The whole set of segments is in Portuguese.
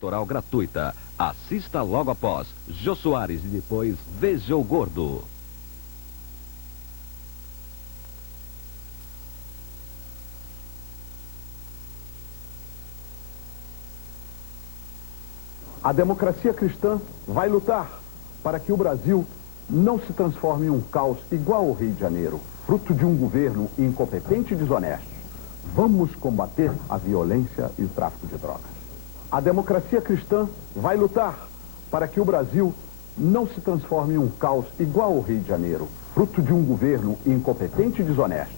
Eleitoral gratuita. Assista logo após Jô Soares e depois Veja o Gordo. A democracia cristã vai lutar para que o Brasil não se transforme em um caos igual ao Rio de Janeiro, fruto de um governo incompetente e desonesto. Vamos combater a violência e o tráfico de drogas. A democracia cristã vai lutar para que o Brasil não se transforme em um caos igual ao Rio de Janeiro, fruto de um governo incompetente e desonesto.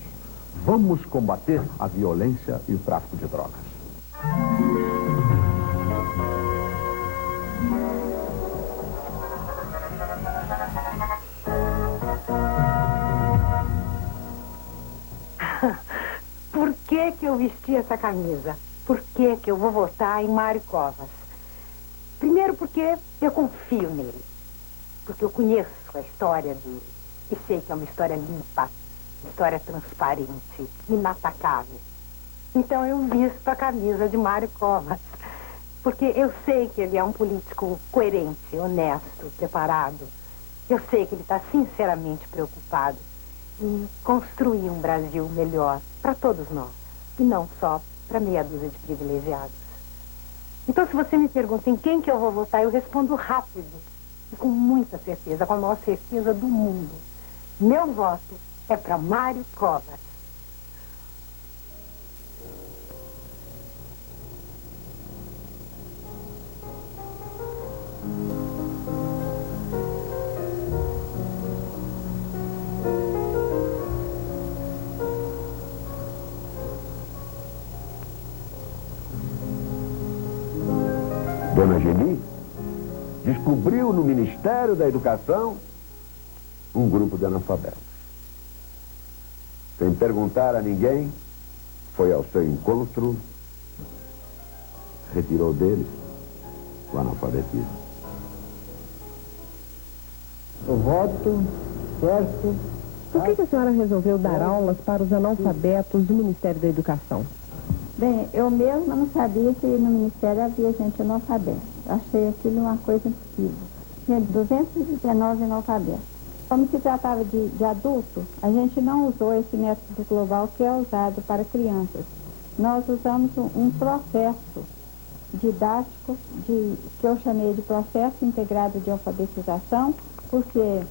Vamos combater a violência e o tráfico de drogas. Por que eu vesti essa camisa? Por que eu vou votar em Mário Covas? Primeiro porque eu confio nele. Porque eu conheço a história dele. E sei que é uma história limpa, uma história transparente, inatacável. Então eu visto a camisa de Mário Covas. Porque eu sei que ele é um político coerente, honesto, preparado. Eu sei que ele está sinceramente preocupado em construir um Brasil melhor para todos nós. E não só para meia dúzia de privilegiados. Então, se você me pergunta em quem que eu vou votar, eu respondo rápido e com muita certeza, com a maior certeza do mundo. Meu voto é para Mário Covas. Dona Geni descobriu no Ministério da Educação um grupo de analfabetos. Sem perguntar a ninguém, foi ao seu encontro, retirou deles o analfabetismo. O voto certo. Por que a senhora resolveu dar aulas para os analfabetos do Ministério da Educação? Bem, eu mesma não sabia que no Ministério havia gente analfabeta. Achei aquilo uma coisa impossível. Tinha 219 analfabetos. Como se tratava de adulto, a gente não usou esse método global que é usado para crianças. Nós usamos um processo didático que eu chamei de processo integrado de alfabetização, porque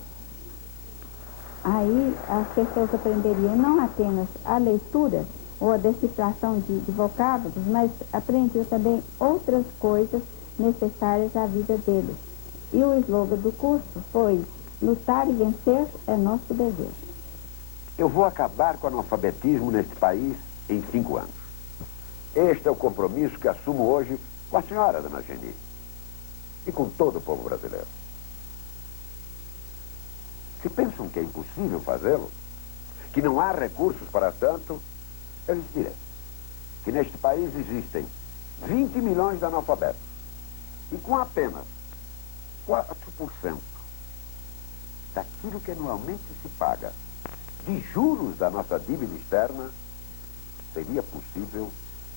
aí as pessoas aprenderiam não apenas a leitura, ou a decifração de vocábulos, mas aprendiam também outras coisas necessárias à vida deles. E o slogan do curso foi: lutar e vencer é nosso dever. Eu vou acabar com o analfabetismo neste país em 5 anos. Este é o compromisso que assumo hoje com a senhora, dona Geni, e com todo o povo brasileiro. Se pensam que é impossível fazê-lo, que não há recursos para tanto, eu lhes direi que neste país existem 20 milhões de analfabetos e com apenas 4% daquilo que anualmente se paga de juros da nossa dívida externa, seria possível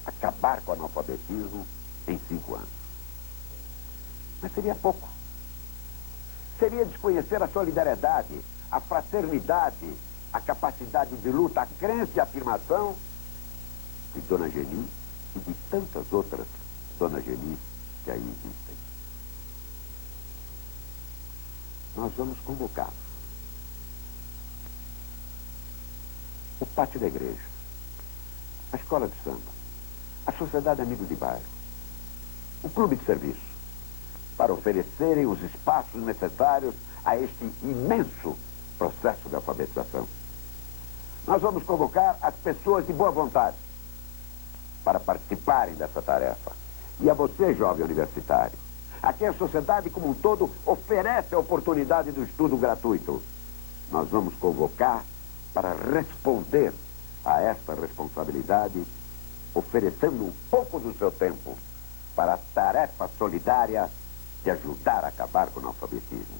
acabar com o analfabetismo em 5 anos. Mas seria pouco. Seria desconhecer a solidariedade, a fraternidade, a capacidade de luta, a crença e a afirmação de Dona Geni e de tantas outras Dona Genis que aí existem. Nós vamos convocá-los. O pátio da igreja, a escola de samba, a sociedade Amigos de Bairro, o clube de serviço, para oferecerem os espaços necessários a este imenso processo de alfabetização. Nós vamos convocar as pessoas de boa vontade para participarem dessa tarefa. E a você, jovem universitário, a quem a sociedade como um todo oferece a oportunidade do estudo gratuito, nós vamos convocar para responder a esta responsabilidade, oferecendo um pouco do seu tempo para a tarefa solidária de ajudar a acabar com o analfabetismo.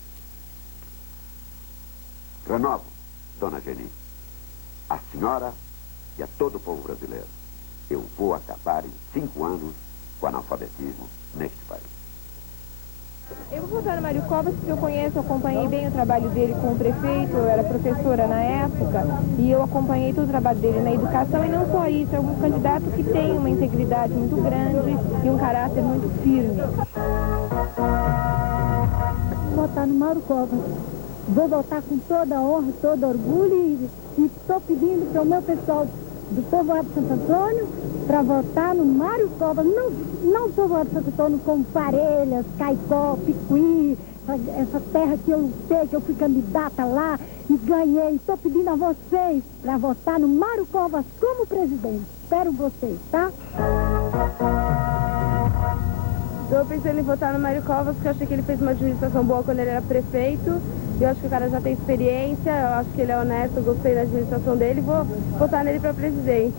Renovo, Dona Geni, a senhora e a todo o povo brasileiro. Eu vou acabar em 5 anos com o analfabetismo neste país. Mário Covas, porque eu conheço, acompanhei bem o trabalho dele com o prefeito, eu era professora na época, e eu acompanhei todo o trabalho dele na educação, e não só isso, é um candidato que tem uma integridade muito grande e um caráter muito firme. Vou votar no Mário Covas. Vou votar com toda a honra, todo orgulho e estou pedindo para o meu pessoal do povoado de Santo Antônio para votar no Mário Covas. Não o povoado de Santo Antônio como Parelhas, Caicó, Picuí, essa terra que eu sei, que eu fui candidata lá e ganhei. Estou pedindo a vocês para votar no Mário Covas como presidente. Espero vocês, tá? Eu pensei em votar no Mário Covas, porque eu achei que ele fez uma administração boa quando ele era prefeito. Eu acho que o cara já tem experiência, eu acho que ele é honesto, eu gostei da administração dele e vou votar nele para presidente.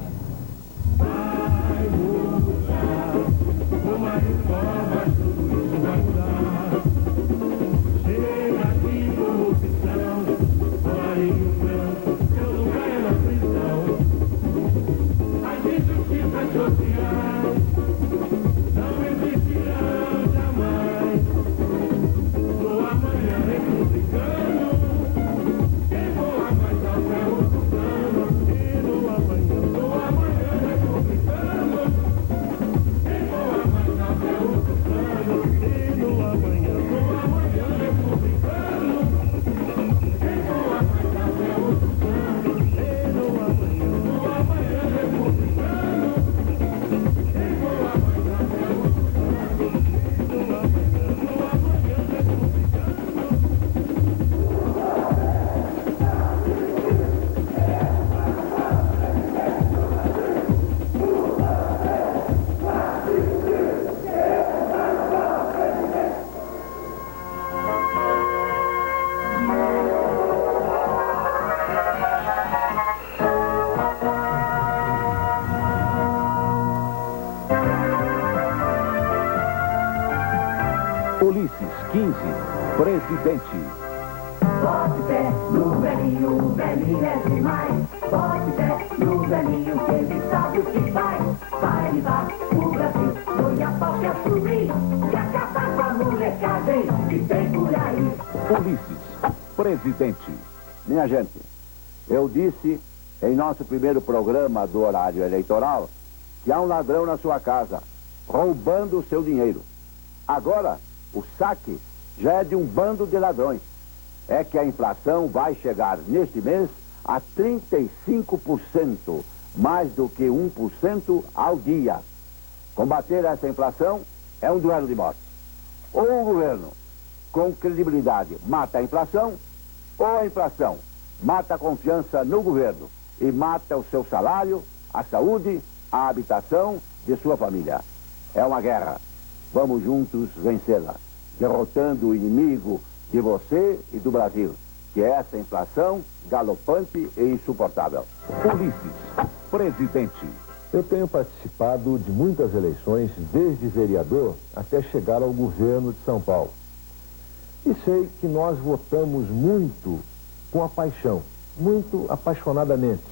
Ulisses 15, presidente. Bote fé no velhinho, o velhinho é demais. Bote fé no velhinho, que ele sabe o que faz. Vai levar o Brasil, foi a pau que a subir, e acabar com a molecagem que tem por aí. Ulisses, presidente. Minha gente, eu disse em nosso primeiro programa do horário eleitoral que há um ladrão na sua casa, roubando o seu dinheiro. Agora, o saque já é de um bando de ladrões. É que a inflação vai chegar neste mês a 35%, mais do que 1% ao dia. Combater essa inflação é um duelo de morte. Ou o governo, com credibilidade, mata a inflação, ou a inflação mata a confiança no governo e mata o seu salário, a saúde, a habitação de sua família. É uma guerra. Vamos juntos vencê-la, derrotando o inimigo de você e do Brasil, que é essa inflação galopante e insuportável. Ulisses, presidente. Eu tenho participado de muitas eleições, desde vereador até chegar ao governo de São Paulo. E sei que nós votamos muito com a paixão, muito apaixonadamente.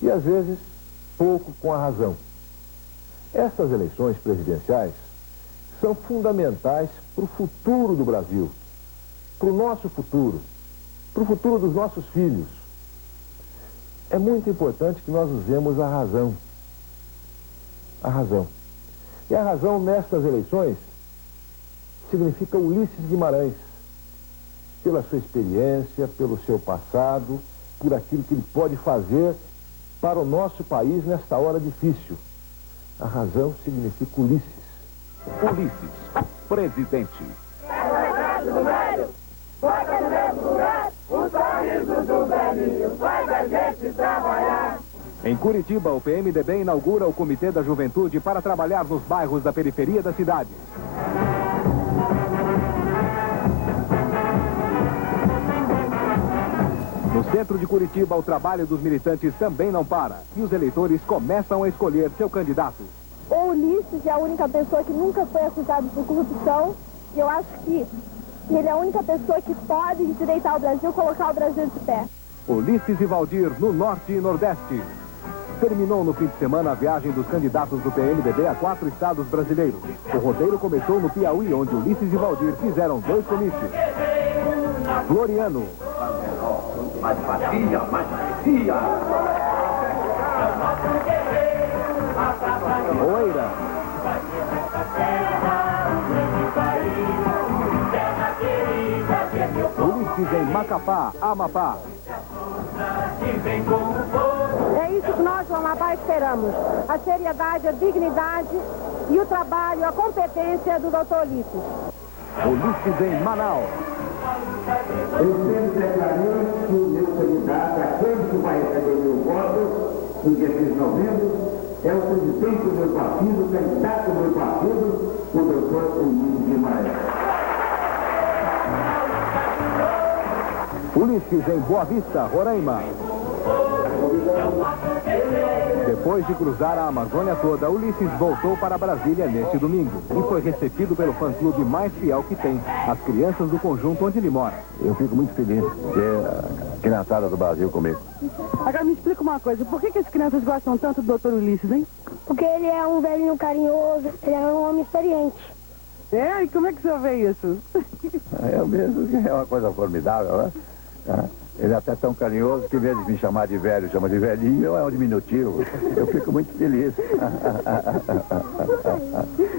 E às vezes, pouco com a razão. Estas eleições presidenciais são fundamentais para o futuro do Brasil, para o nosso futuro, para o futuro dos nossos filhos. É muito importante que nós usemos a razão. A razão. E a razão nestas eleições significa Ulisses Guimarães, pela sua experiência, pelo seu passado, por aquilo que ele pode fazer para o nosso país nesta hora difícil. A razão significa Ulisses. Ulisses, presidente. Bota no mesmo lugar, o sorriso do velhinho faz a gente trabalhar. Em Curitiba, o PMDB inaugura o Comitê da Juventude para trabalhar nos bairros da periferia da cidade. No centro de Curitiba, o trabalho dos militantes também não para e os eleitores começam a escolher seu candidato. O Ulisses é a única pessoa que nunca foi acusado por corrupção e eu acho que ele é a única pessoa que pode endireitar o Brasil, colocar o Brasil de pé. Ulisses e Valdir no Norte e Nordeste. Terminou no fim de semana a viagem dos candidatos do PMDB a 4 estados brasileiros. O roteiro começou no Piauí, onde Ulisses e Valdir fizeram 2 comícios. Floriano. Mais fatia, mais fatia. Oeira. Ulisses em Macapá, Amapá. É isso que nós do Amapá esperamos. A seriedade, a dignidade e o trabalho, a competência do doutor Ulisses. Ulisses em Manaus. Eu sempre declarei que o meu candidato, aquele que vai receber meu voto, no dia 3 de novembro, é o presidente do meu partido, o candidato do meu partido, o doutor Ulisses Guimarães. Ulisses em Boa Vista, Roraima. Depois de cruzar a Amazônia toda, Ulisses voltou para Brasília neste domingo e foi recebido pelo fã-clube mais fiel que tem, as crianças do conjunto onde ele mora. Eu fico muito feliz de ter a criançada do Brasil comigo. Agora me explica uma coisa, por que as crianças gostam tanto do doutor Ulisses, hein? Porque ele é um velhinho carinhoso, ele é um homem experiente. É? E como é que você vê isso? Eu mesmo, é uma coisa formidável, né? Ele é até tão carinhoso que, em vez de me chamar de velho, chama de velhinho, é um diminutivo. Eu fico muito feliz.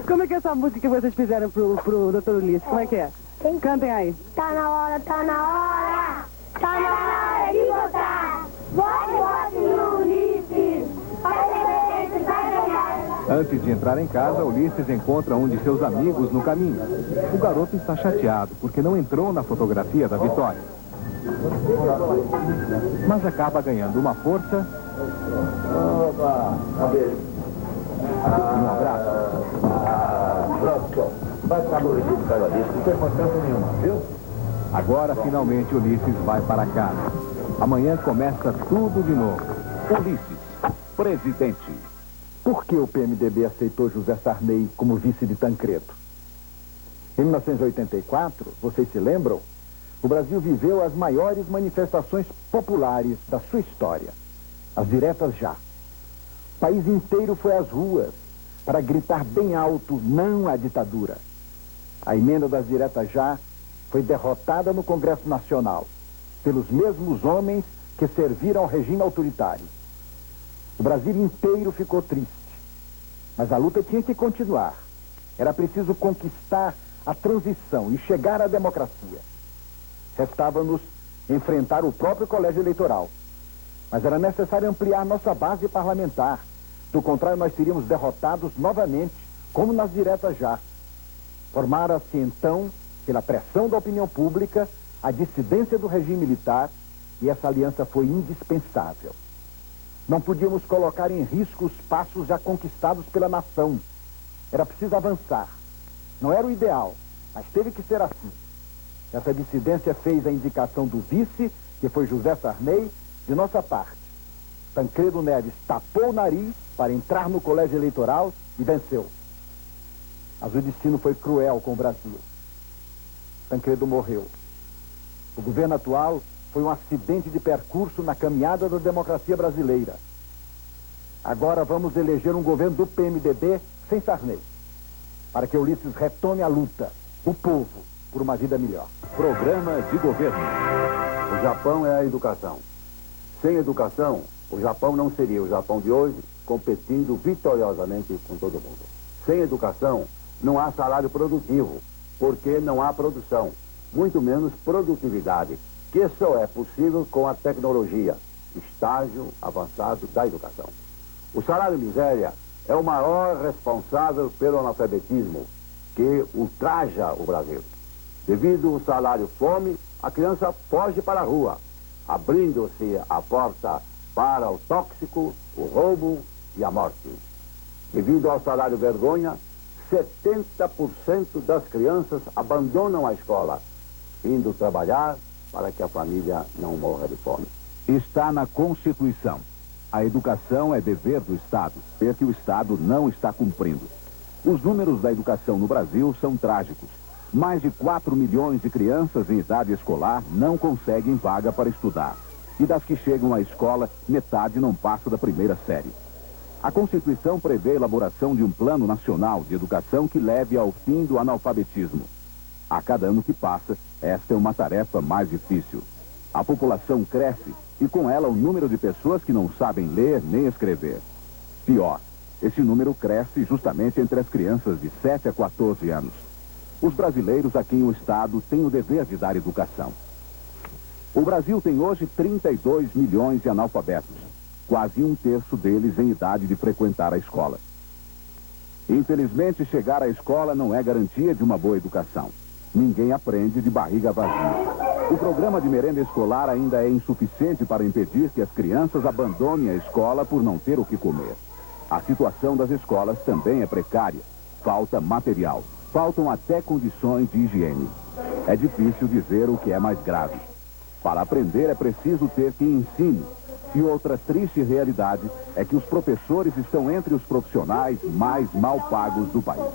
Como é que é essa música que vocês fizeram pro doutor Ulisses? Como é que é? Cantem aí. Tá na hora, tá na hora, tá na hora de votar. Vote no Ulisses, vai ser, vai ganhar. Antes de entrar em casa, Ulisses encontra um de seus amigos no caminho. O garoto está chateado porque não entrou na fotografia da vitória. Mas acaba ganhando uma força. Opa, Um abraço. Pronto, vai ficar aborrecido por causa disso, não tem importância nenhuma, viu? Agora, finalmente, Ulisses vai para casa. Amanhã começa tudo de novo. Ulisses, presidente. Por que o PMDB aceitou José Sarney como vice de Tancredo? Em 1984, vocês se lembram? O Brasil viveu as maiores manifestações populares da sua história. As diretas já. O país inteiro foi às ruas para gritar bem alto não à ditadura. A emenda das diretas já foi derrotada no Congresso Nacional pelos mesmos homens que serviram ao regime autoritário. O Brasil inteiro ficou triste, mas a luta tinha que continuar. Era preciso conquistar a transição e chegar à democracia. Restava-nos enfrentar o próprio colégio eleitoral. Mas era necessário ampliar nossa base parlamentar. Do contrário, nós seríamos derrotados novamente, como nas diretas já. Formara-se então, pela pressão da opinião pública, a dissidência do regime militar, e essa aliança foi indispensável. Não podíamos colocar em risco os passos já conquistados pela nação. Era preciso avançar. Não era o ideal, mas teve que ser assim. Essa dissidência fez a indicação do vice, que foi José Sarney, de nossa parte. Tancredo Neves tapou o nariz para entrar no colégio eleitoral e venceu. Mas o destino foi cruel com o Brasil. Tancredo morreu. O governo atual foi um acidente de percurso na caminhada da democracia brasileira. Agora vamos eleger um governo do PMDB sem Sarney, para que Ulisses retome a luta, o povo, por uma vida melhor. Programa de governo. O Japão é a educação. Sem educação, o Japão não seria o Japão de hoje, competindo vitoriosamente com todo mundo. Sem educação, não há salário produtivo, porque não há produção, muito menos produtividade, que só é possível com a tecnologia, estágio avançado da educação. O salário miséria é o maior responsável pelo analfabetismo que ultraja o Brasil. Devido ao salário fome, a criança foge para a rua, abrindo-se a porta para o tóxico, o roubo e a morte. Devido ao salário vergonha, 70% das crianças abandonam a escola, indo trabalhar para que a família não morra de fome. Está na Constituição. A educação é dever do Estado, e que o Estado não está cumprindo. Os números da educação no Brasil são trágicos. Mais de 4 milhões de crianças em idade escolar não conseguem vaga para estudar. e das que chegam à escola, metade não passa da primeira série. A Constituição prevê a elaboração de um plano nacional de educação que leve ao fim do analfabetismo. A cada ano que passa, esta é uma tarefa mais difícil. A população cresce e com ela o número de pessoas que não sabem ler nem escrever. Pior, esse número cresce justamente entre as crianças de 7 a 14 anos. Os brasileiros a quem o Estado tem o dever de dar educação. O Brasil tem hoje 32 milhões de analfabetos, quase um terço deles em idade de frequentar a escola. Infelizmente, chegar à escola não é garantia de uma boa educação. Ninguém aprende de barriga vazia. O programa de merenda escolar ainda é insuficiente para impedir que as crianças abandonem a escola por não ter o que comer. A situação das escolas também é precária. Falta material. Faltam até condições de higiene. É difícil dizer o que é mais grave. Para aprender é preciso ter quem ensine. E outra triste realidade é que os professores estão entre os profissionais mais mal pagos do país.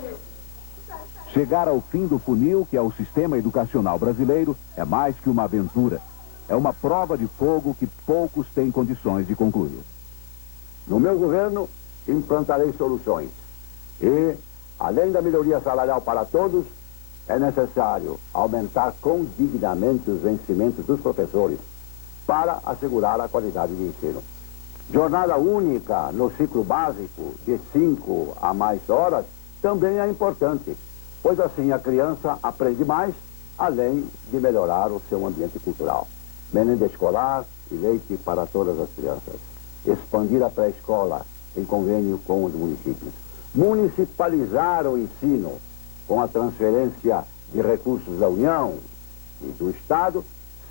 Chegar ao fim do funil, que é o sistema educacional brasileiro, é mais que uma aventura. É uma prova de fogo que poucos têm condições de concluir. No meu governo, implantarei soluções. E, além da melhoria salarial para todos, é necessário aumentar condignamente os vencimentos dos professores para assegurar a qualidade de ensino. Jornada única no ciclo básico, de 5 a mais horas, também é importante, pois assim a criança aprende mais, além de melhorar o seu ambiente cultural. Merenda escolar e leite para todas as crianças. Expandir a pré-escola em convênio com os municípios. Municipalizar o ensino com a transferência de recursos da União e do Estado,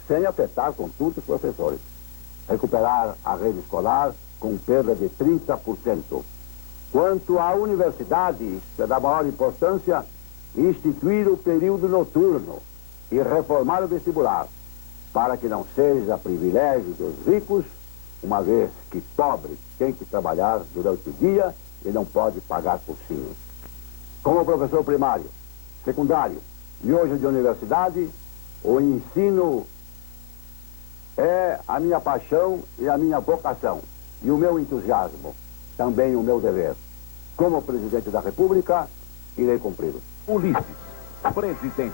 sem afetar, contudo, os professores. Recuperar a rede escolar com perda de 30%. Quanto à universidade, isso é da maior importância, instituir o período noturno e reformar o vestibular, para que não seja privilégio dos ricos, uma vez que pobre tem que trabalhar durante o dia e não pode pagar cursinhos. Como professor primário, secundário e hoje de universidade, o ensino é a minha paixão e a minha vocação, e o meu entusiasmo, também o meu dever. Como presidente da República, irei cumpri-lo. Ulisses, presidente.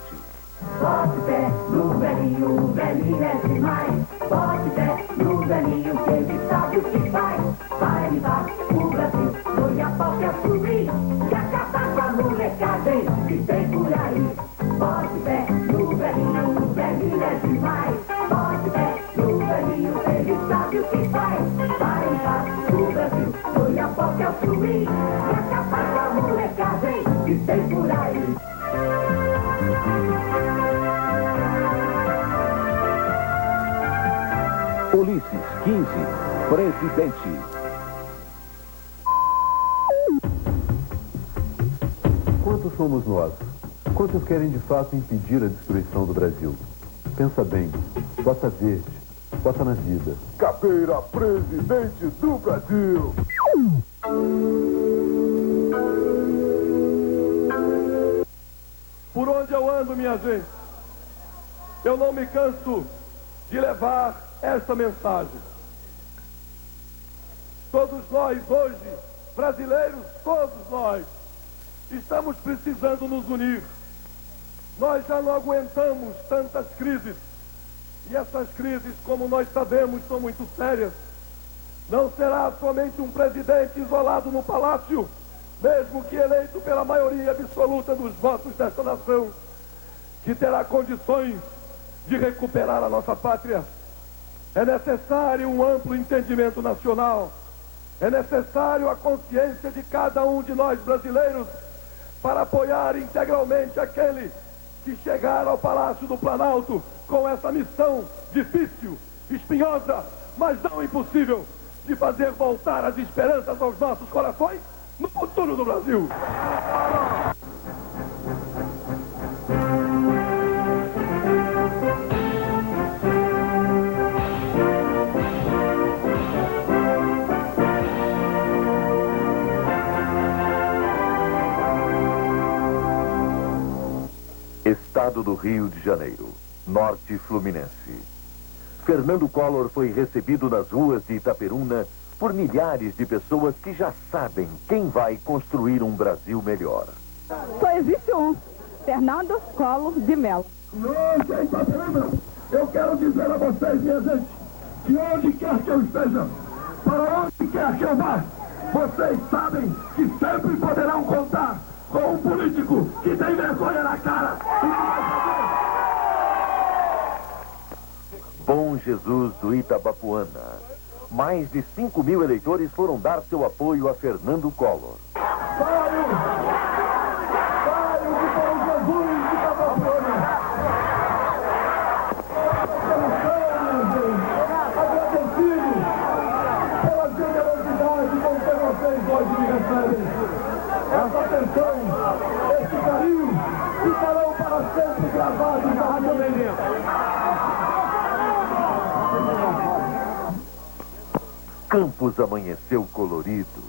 Bote fé no velhinho, o velhinho é demais. Bote fé no velhinho, que ele sabe o que faz. Vai levar o Brasil no Iapau que assumir e acabar com a molecagem que tem por aí. Bote fé no velhinho, o velhinho é demais. Bote fé no velhinho, que ele sabe o que faz. Vai levar o Brasil no Iapau que assumir e acabar com a molecagem que tem por aí. Ulisses, 15, presidente. Quantos somos nós? Quantos querem de fato impedir a destruição do Brasil? Pensa bem, bota verde, bota na vida. Caveira, presidente do Brasil! Por onde eu ando, minha gente, eu não me canso de levar esta mensagem. Todos nós hoje, brasileiros, todos nós, estamos precisando nos unir. Nós já não aguentamos tantas crises. E essas crises, como nós sabemos, são muito sérias. Não será somente um presidente isolado no palácio, mesmo que eleito pela maioria absoluta dos votos desta nação, que terá condições de recuperar a nossa pátria. É necessário um amplo entendimento nacional. É necessário a consciência de cada um de nós brasileiros para apoiar integralmente aquele que chegar ao Palácio do Planalto com essa missão difícil, espinhosa, mas não impossível, de fazer voltar as esperanças aos nossos corações no futuro do Brasil. Estado do Rio de Janeiro, Norte Fluminense. Fernando Collor foi recebido nas ruas de Itaperuna por milhares de pessoas que já sabem quem vai construir um Brasil melhor. Só existe um, Fernando Collor de Mello. Hoje em Itaperuna, eu quero dizer a vocês, minha gente, que onde quer que eu esteja, para onde quer que eu vá, vocês sabem que sempre poderão contar com um político que tem vergonha na cara e que vai fazer. Bom Jesus do Itabapuana. Mais de 5.000 eleitores foram dar seu apoio a Fernando Collor. Saio de Bom Jesus de Itabapuana. Agradecido pela generosidade com que vocês hoje me recebem. Essa atenção, esse carinho, ficarão para sempre gravados na Rádio Belém. Campos amanheceu colorido.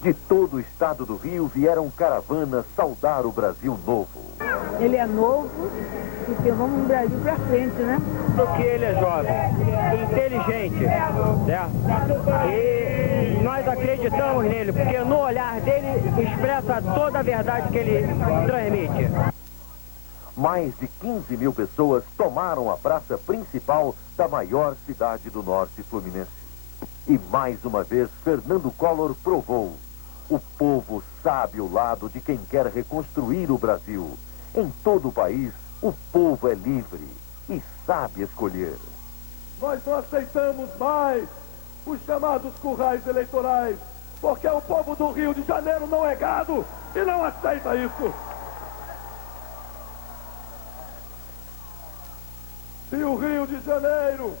De todo o estado do Rio vieram caravanas saudar o Brasil novo. Ele é novo e que vamos no Brasil pra frente, né? Porque ele é jovem, inteligente, né? E nós acreditamos nele, porque no olhar dele expressa toda a verdade que ele transmite. Mais de 15.000 pessoas tomaram a praça principal da maior cidade do norte fluminense. E mais uma vez, Fernando Collor provou: o povo sabe o lado de quem quer reconstruir o Brasil. Em todo o país, o povo é livre e sabe escolher. Nós não aceitamos mais os chamados currais eleitorais, porque o povo do Rio de Janeiro não é gado e não aceita isso. Se o Rio de Janeiro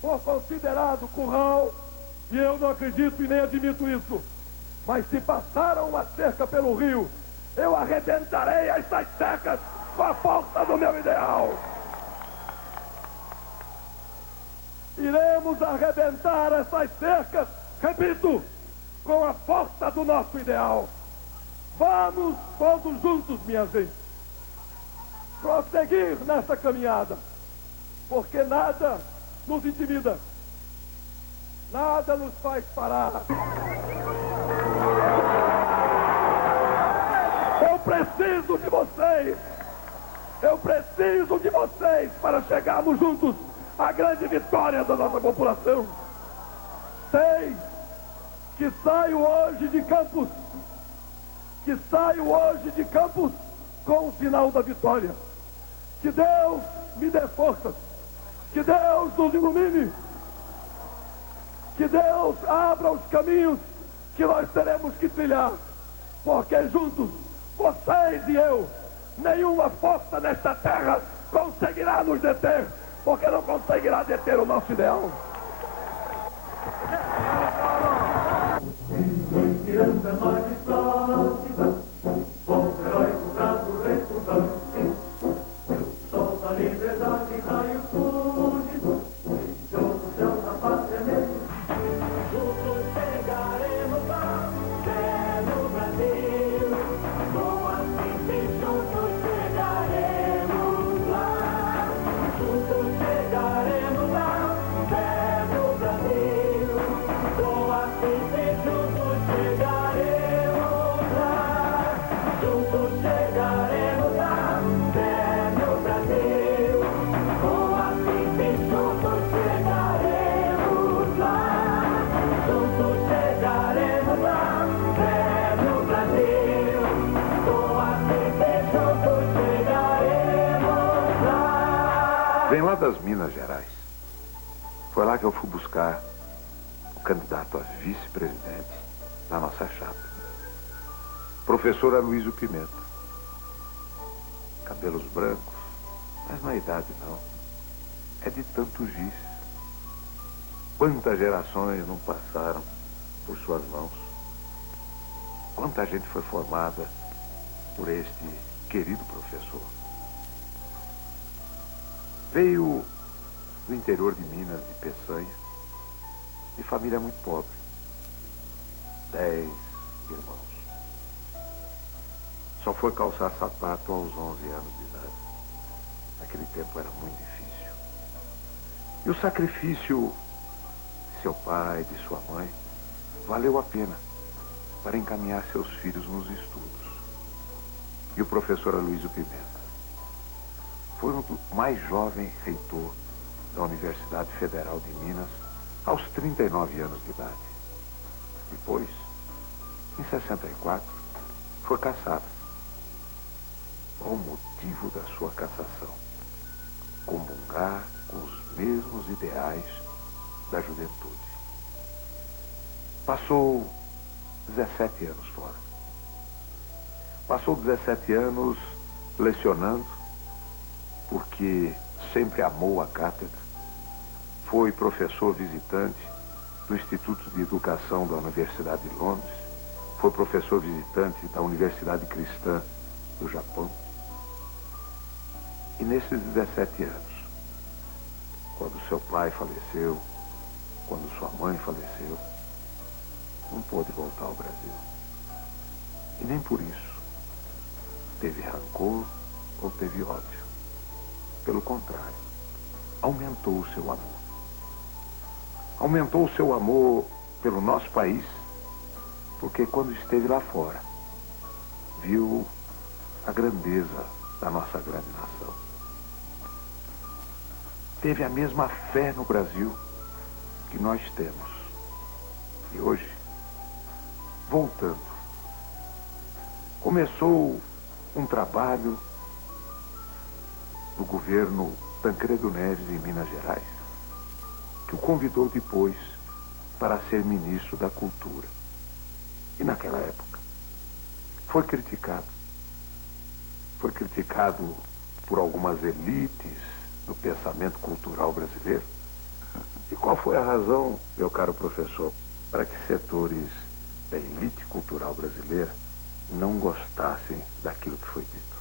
for considerado curral, e eu não acredito e nem admito isso, mas se passaram uma cerca pelo Rio, eu arrebentarei essas cercas com a força do meu ideal. Iremos arrebentar essas cercas, repito, com a força do nosso ideal. Vamos todos juntos, minha gente, prosseguir nessa caminhada, porque nada nos intimida, nada nos faz parar. Eu preciso de vocês para chegarmos juntos à grande vitória da nossa população. Sei que saio hoje de Campos com o sinal da vitória. Que Deus me dê forças. Que Deus nos ilumine. Que Deus abra os caminhos que nós teremos que trilhar. Porque juntos, vocês e eu, nenhuma força nesta terra conseguirá nos deter. Porque não conseguirá deter o nosso ideal. Venho lá das Minas Gerais. Foi lá que eu fui buscar o candidato a vice-presidente da nossa chapa. Professor Aloysio Pimenta. Cabelos brancos, mas não é idade não. É de tanto giz. Quantas gerações não passaram por suas mãos. Quanta gente foi formada por este querido professor. Veio do interior de Minas, de Peçanha, de família muito pobre. 10 irmãos. Só foi calçar sapato aos 11 anos de idade. Naquele tempo era muito difícil. E o sacrifício de seu pai, de sua mãe, valeu a pena para encaminhar seus filhos nos estudos. E o professor Aloysio Pimenta foi o mais jovem reitor da Universidade Federal de Minas aos 39 anos de idade. Depois, em 64, foi cassado. Qual o motivo da sua cassação? Comungar com os mesmos ideais da juventude. Passou 17 anos fora. Passou 17 anos lecionando, porque sempre amou a cátedra. Foi professor visitante do Instituto de Educação da Universidade de Londres. Foi professor visitante da Universidade Cristã do Japão. E nesses 17 anos, quando seu pai faleceu, quando sua mãe faleceu, não pôde voltar ao Brasil. E nem por isso teve rancor ou teve ódio. Pelo contrário, aumentou o seu amor. Aumentou o seu amor pelo nosso país, porque quando esteve lá fora, viu a grandeza da nossa grande nação. Teve a mesma fé no Brasil que nós temos. E hoje, voltando, começou um trabalho no governo Tancredo Neves, em Minas Gerais, que o convidou depois para ser ministro da Cultura. E naquela época, foi criticado. Foi criticado por algumas elites do pensamento cultural brasileiro. E qual foi a razão, meu caro professor, para que setores da elite cultural brasileira não gostassem daquilo que foi dito?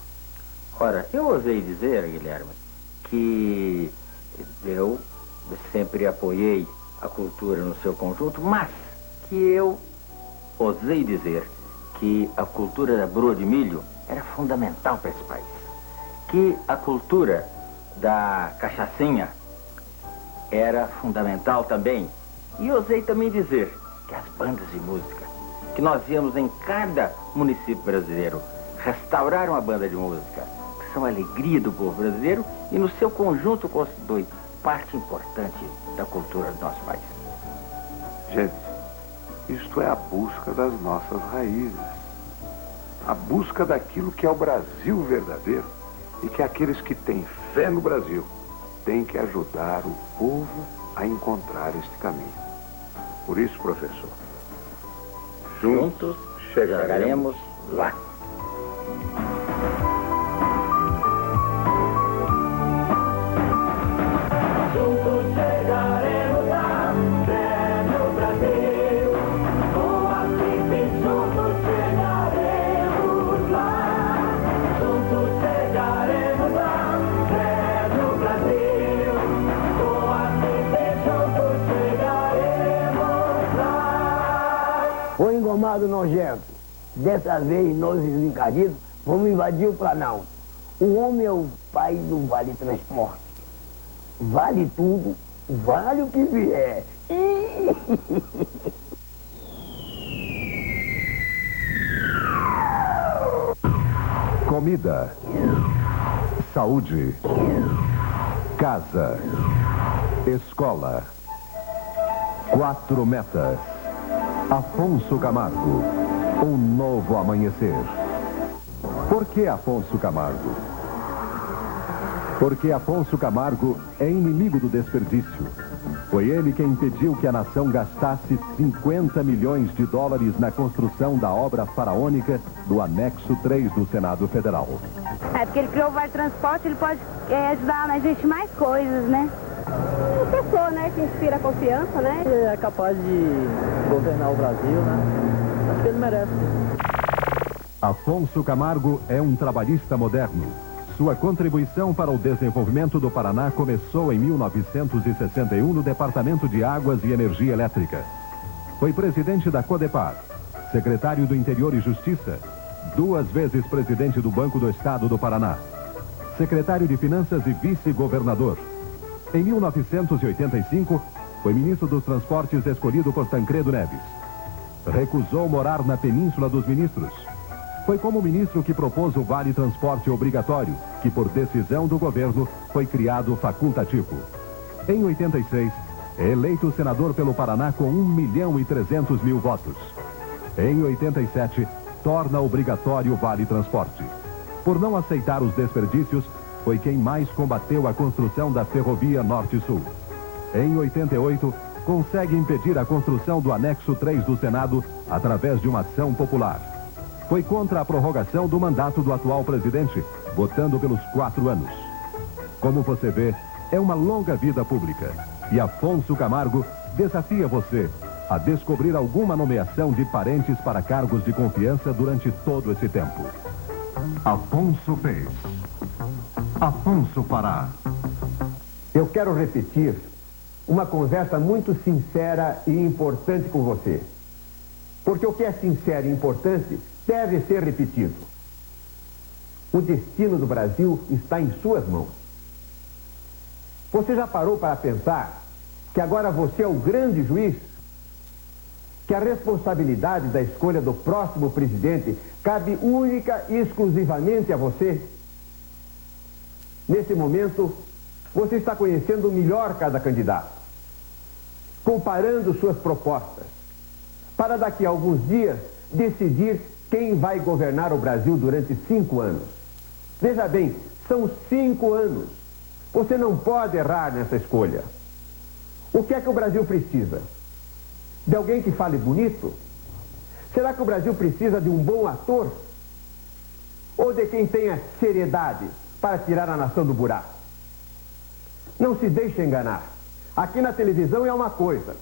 Ora, eu ousei dizer, Guilherme, que eu sempre apoiei a cultura no seu conjunto, mas que eu ousei dizer que a cultura da broa de milho era fundamental para esse país. Que a cultura da cachaçinha era fundamental também. E ousei também dizer que as bandas de música, que nós íamos em cada município brasileiro, restauraram a banda de música, que são a alegria do povo brasileiro e no seu conjunto constitui parte importante da cultura do nosso país. Gente, isto é a busca das nossas raízes. A busca daquilo que é o Brasil verdadeiro e que aqueles que têm fé no Brasil têm que ajudar o povo a encontrar este caminho. Por isso, professor, juntos chegaremos lá. Ô engomado nojento, dessa vez nós encardidos vamos invadir o Planalto. O homem é o pai do Vale Transporte. Vale tudo, vale o que vier. Comida, saúde, casa, escola. 4 metas. Afonso Camargo, um novo amanhecer. Por que Afonso Camargo? Porque Afonso Camargo é inimigo do desperdício. Foi ele quem impediu que a nação gastasse 50 milhões de dólares na construção da obra faraônica do anexo 3 do Senado Federal. É porque ele criou o Vale Transporte, ele pode ajudar a gente mais coisas, né? Uma pessoa, né, que inspira confiança, né? Ele é capaz de governar o Brasil, né? Acho que ele merece. Afonso Camargo é um trabalhista moderno. Sua contribuição para o desenvolvimento do Paraná começou em 1961 no Departamento de Águas e Energia Elétrica. Foi presidente da Codepar, secretário do Interior e Justiça, 2 vezes presidente do Banco do Estado do Paraná, secretário de Finanças e vice-governador. Em 1985, foi ministro dos Transportes escolhido por Tancredo Neves. Recusou morar na Península dos Ministros. Foi como ministro que propôs o Vale Transporte obrigatório, que por decisão do governo foi criado facultativo. Em 86, é eleito senador pelo Paraná com 1.300.000 votos. Em 87, torna obrigatório o Vale Transporte. Por não aceitar os desperdícios, foi quem mais combateu a construção da Ferrovia Norte-Sul. Em 88, consegue impedir a construção do anexo 3 do Senado através de uma ação popular. Foi contra a prorrogação do mandato do atual presidente, votando pelos 4 anos. Como você vê, é uma longa vida pública. E Afonso Camargo desafia você a descobrir alguma nomeação de parentes para cargos de confiança durante todo esse tempo. Afonso fez. Afonso fará. Eu quero repetir uma conversa muito sincera e importante com você. Porque o que é sincero e importante deve ser repetido. O destino do Brasil está em suas mãos. Você já parou para pensar que agora você é o grande juiz? Que a responsabilidade da escolha do próximo presidente cabe única e exclusivamente a você? Nesse momento, você está conhecendo melhor cada candidato, comparando suas propostas, para daqui a alguns dias decidir quem vai governar o Brasil durante 5 anos. Veja bem, são 5 anos. Você não pode errar nessa escolha. O que é que o Brasil precisa? De alguém que fale bonito? Será que o Brasil precisa de um bom ator? Ou de quem tenha seriedade para tirar a nação do buraco? Não se deixe enganar. Aqui na televisão é uma coisa,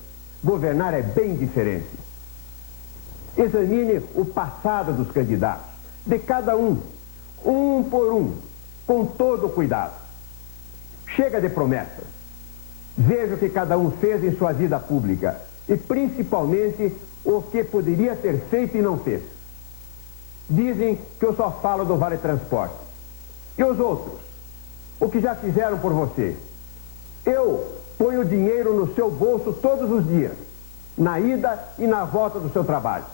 governar é bem diferente. Examine o passado dos candidatos, de cada um por um, com todo o cuidado. Chega de promessas. Veja o que cada um fez em sua vida pública e, principalmente, o que poderia ter feito e não fez. Dizem que eu só falo do Vale Transporte. E os outros? O que já fizeram por você? Eu ponho dinheiro no seu bolso todos os dias, na ida e na volta do seu trabalho.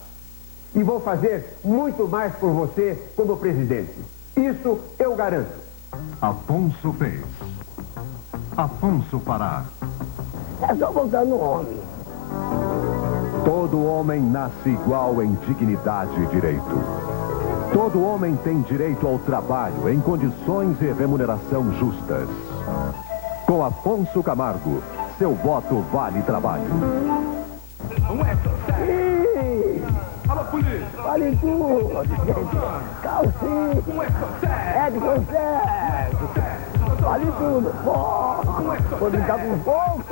E vou fazer muito mais por você como presidente. Isso eu garanto. Afonso fez. Afonso fará. É só voltar no homem. Todo homem nasce igual em dignidade e direito. Todo homem tem direito ao trabalho em condições e remuneração justas. Com Afonso Camargo, seu voto vale trabalho. Vale tudo. Calcinha. É de consegue. Vale tudo. Vou brincar com fogo.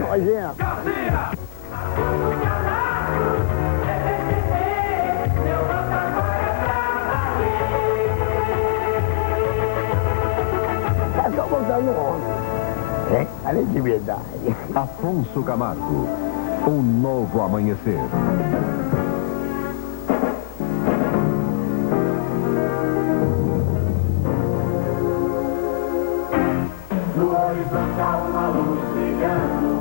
Nojento. É só voltar no homem. A legitimidade. Afonso Camargo, um novo amanhecer. No horizonte há uma luz brilhando,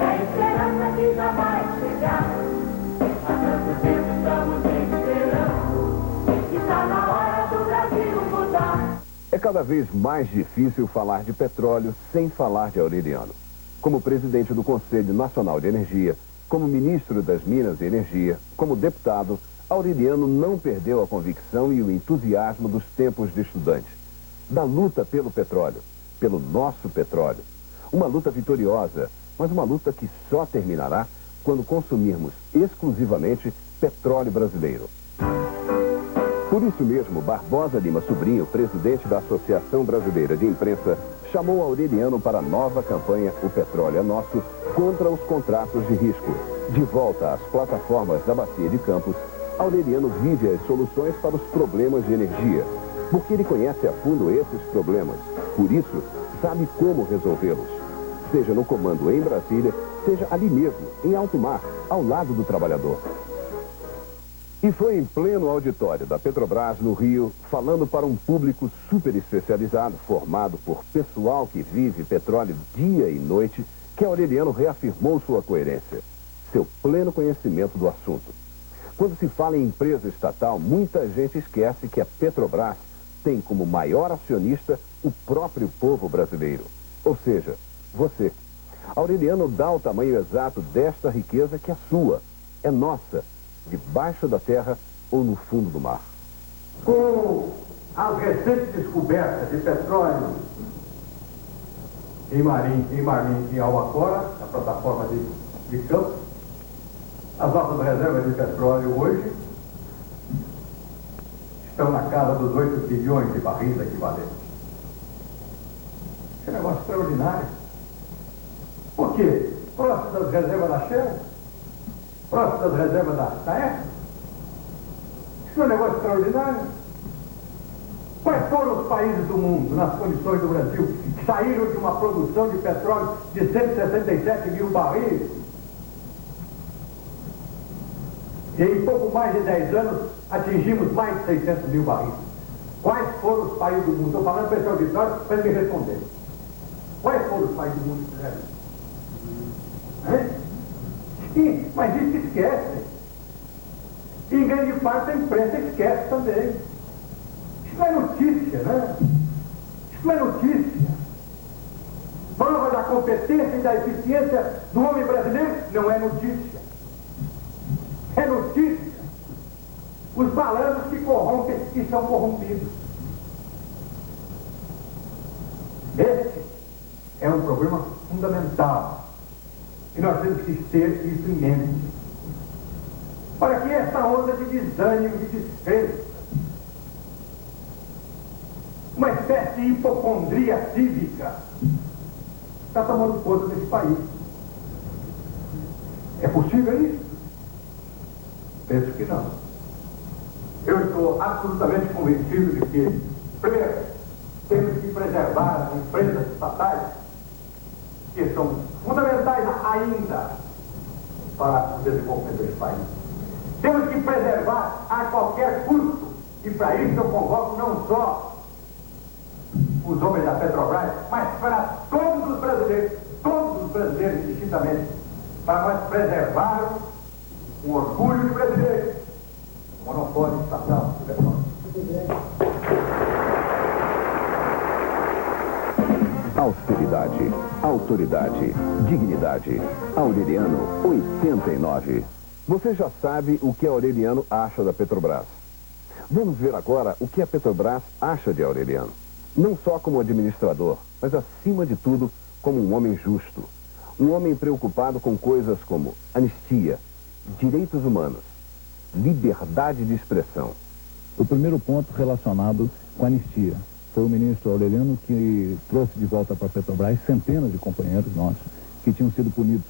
é a esperança que já vai chegar. Há tanto tempo estamos esperando, está na hora do Brasil mudar. É cada vez mais difícil falar de petróleo sem falar de Aureliano. Como presidente do Conselho Nacional de Energia, como ministro das Minas e Energia, como deputado, Aureliano não perdeu a convicção e o entusiasmo dos tempos de estudante. Da luta pelo petróleo, pelo nosso petróleo. Uma luta vitoriosa, mas uma luta que só terminará quando consumirmos exclusivamente petróleo brasileiro. Por isso mesmo, Barbosa Lima Sobrinho, presidente da Associação Brasileira de Imprensa, chamou Aureliano para a nova campanha O Petróleo é Nosso contra os contratos de risco. De volta às plataformas da Bacia de Campos, Aureliano vive as soluções para os problemas de energia, porque ele conhece a fundo esses problemas. Por isso, sabe como resolvê-los. Seja no comando em Brasília, seja ali mesmo, em alto mar, ao lado do trabalhador. E foi em pleno auditório da Petrobras, no Rio, falando para um público super especializado, formado por pessoal que vive petróleo dia e noite, que Aureliano reafirmou sua coerência, seu pleno conhecimento do assunto. Quando se fala em empresa estatal, muita gente esquece que a Petrobras tem como maior acionista o próprio povo brasileiro, ou seja, você. Aureliano dá o tamanho exato desta riqueza que é sua, é nossa, debaixo da terra ou no fundo do mar. Com as recentes descobertas de petróleo em Marim e Albacora, na plataforma de Campos, as nossas reservas de petróleo hoje estão na casa dos 8 bilhões de barris equivalentes. Esse é um negócio extraordinário. Por quê? Próximo das reservas da Shell? Próximo das reservas da Exxon? Isso é um negócio extraordinário. Quais foram os países do mundo, nas condições do Brasil, que saíram de uma produção de petróleo de 167 mil barris? E em pouco mais de 10 anos, atingimos mais de 600 mil barris. Quais foram os países do mundo? Estou falando para esse auditório para ele me responder. Quais foram os países do mundo que fizeram isso? Sim, mas isso esquece. E em grande parte a imprensa esquece também. Isso não é notícia, né? Isso não é notícia. Prova da competência e da eficiência do homem brasileiro não é notícia. É notícia. Os malandros que corrompem e são corrompidos. Esse é um problema fundamental. E nós temos que ter isso em mente. Para que essa onda de desânimo, de desprezo, uma espécie de hipocondria cívica, está tomando conta desse país. É possível isso? Penso que não. Eu estou absolutamente convencido de que, primeiro, temos que preservar as empresas estatais, que são fundamentais ainda para o desenvolvimento desse país. Temos que preservar a qualquer custo, e para isso eu convoco não só os homens da Petrobras, mas para todos os brasileiros indistintamente, para nós preservarmos o orgulho de brasileiros, o monopólio estatal do petróleo. Austeridade, autoridade, dignidade. Aureliano, 89. Você já sabe o que Aureliano acha da Petrobras. Vamos ver agora o que a Petrobras acha de Aureliano. Não só como administrador, mas acima de tudo como um homem justo. Um homem preocupado com coisas como anistia, direitos humanos, liberdade de expressão. O primeiro ponto relacionado com a anistia. Foi o ministro Aureliano que trouxe de volta para a Petrobras centenas de companheiros nossos que tinham sido punidos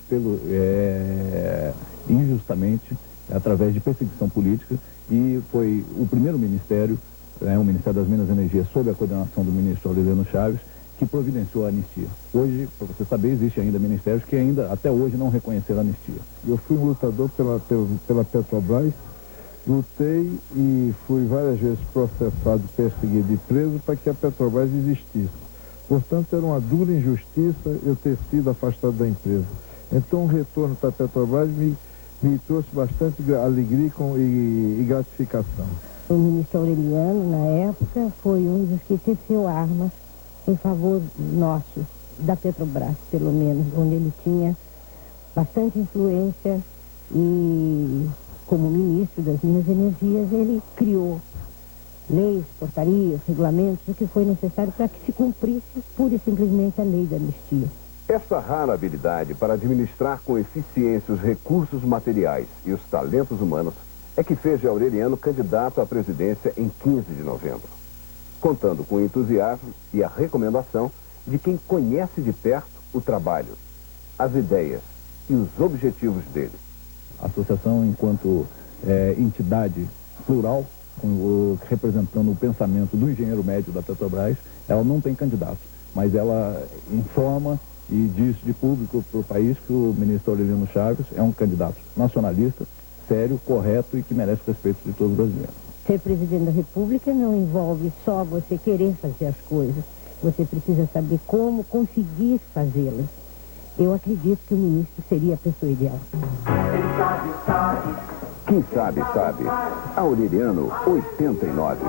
injustamente, através de perseguição política, e foi o primeiro ministério, o Ministério das Minas e Energia, sob a coordenação do ministro Aureliano Chaves, que providenciou a anistia. Hoje, para você saber, existem ainda ministérios que ainda, até hoje, não reconheceram a anistia. Eu fui um lutador pela Petrobras, lutei e fui várias vezes processado, perseguido e preso para que a Petrobras existisse. Portanto, era uma dura injustiça eu ter sido afastado da empresa. Então, o retorno para a Petrobras me trouxe bastante alegria e gratificação. O ministro Aureliano, na época, foi um dos que teceu armas em favor nosso, da Petrobras, pelo menos, onde ele tinha bastante influência e, como ministro das Minas e Energias, ele criou leis, portarias, regulamentos, o que foi necessário para que se cumprisse pura e simplesmente a lei da anistia. Esta rara habilidade para administrar com eficiência os recursos materiais e os talentos humanos é que fez de Aureliano candidato à presidência em 15 de novembro, contando com o entusiasmo e a recomendação de quem conhece de perto o trabalho, as ideias e os objetivos dele. A associação, enquanto entidade plural, representando o pensamento do engenheiro médio da Petrobras, ela não tem candidato, mas ela informa e diz de público para o país que o ministro Aureliano Chaves é um candidato nacionalista, sério, correto e que merece o respeito de todos os brasileiros. Ser presidente da República não envolve só você querer fazer as coisas. Você precisa saber como conseguir fazê-las. Eu acredito que o ministro seria a pessoa ideal. Quem sabe, sabe. Aureliano, 89.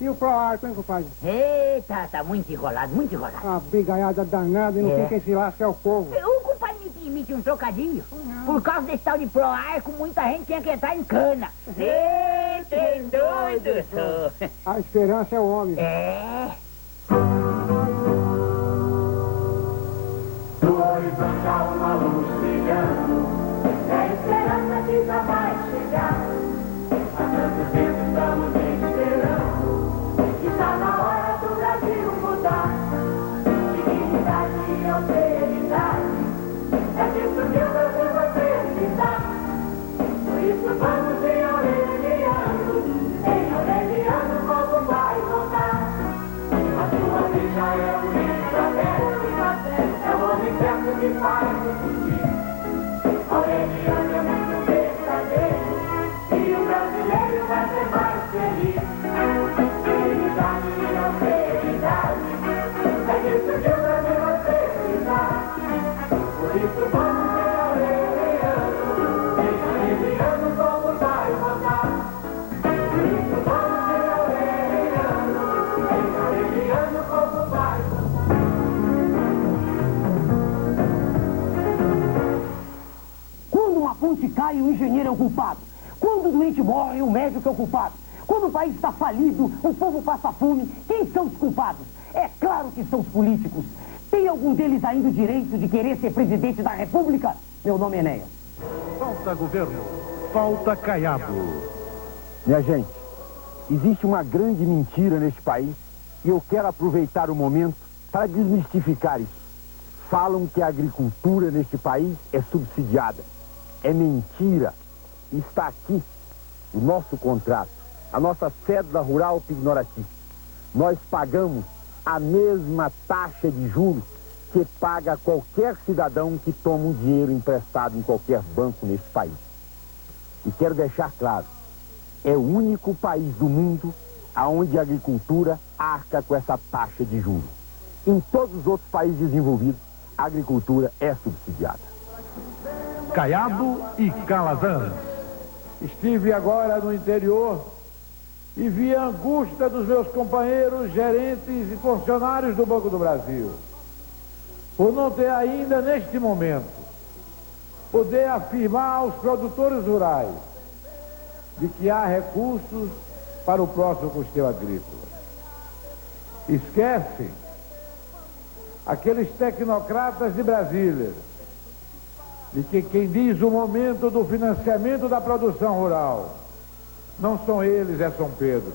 E o ProAr, hein, compadre? Eita, tá muito enrolado, muito enrolado. A brigaiada danada e não tem quem se lasca é o povo. O compadre me imite um trocadilho. Por causa desse tal de ProAr, com muita gente tinha que entrar em cana. Eita, doido sou. A esperança é o homem. É. Dois achar uma luz brilhando, é a esperança que já vai chegar. Há tanto tempo estamos esperando, está na hora do Brasil mudar. Dignidade e austeridade, é disso que o Brasil vai precisar. Por isso vamos em Aureliano o povo vai votar. A sua vez já é o estratégico, é o homem certo que faz o fugir. Aureliano é muito verdadeiro, e o brasileiro vai ser mais feliz. Dignidade e austeridade, é disso que o Brasil vai precisar. Por isso vamos em Aureliano o povo vai votar. Por isso vamos em Aureliano o povo vai votar. Quando uma ponte cai, o engenheiro é o culpado. Quando o doente morre, o médico é o culpado. Quando o país está falido, o povo passa fome, quem são os culpados? É claro que são os políticos. Tem algum deles ainda o direito de querer ser presidente da República? Meu nome é Enéas. Falta governo, falta Caiado. Minha gente, existe uma grande mentira neste país e eu quero aproveitar o momento para desmistificar isso. Falam que a agricultura neste país é subsidiada. É mentira. Está aqui o nosso contrato, a nossa cédula rural pignoratícia. Nós pagamos a mesma taxa de juros que paga qualquer cidadão que toma um dinheiro emprestado em qualquer banco neste país. E quero deixar claro, é o único país do mundo onde a agricultura arca com essa taxa de juros. Em todos os outros países desenvolvidos, a agricultura é subsidiada. Caiado e Calazans. Estive agora no interior e vi a angústia dos meus companheiros, gerentes e funcionários do Banco do Brasil, por não ter ainda, neste momento, poder afirmar aos produtores rurais de que há recursos para o próximo custeio agrícola. Esquecem aqueles tecnocratas de Brasília, de que quem diz o momento do financiamento da produção rural não são eles, é São Pedro.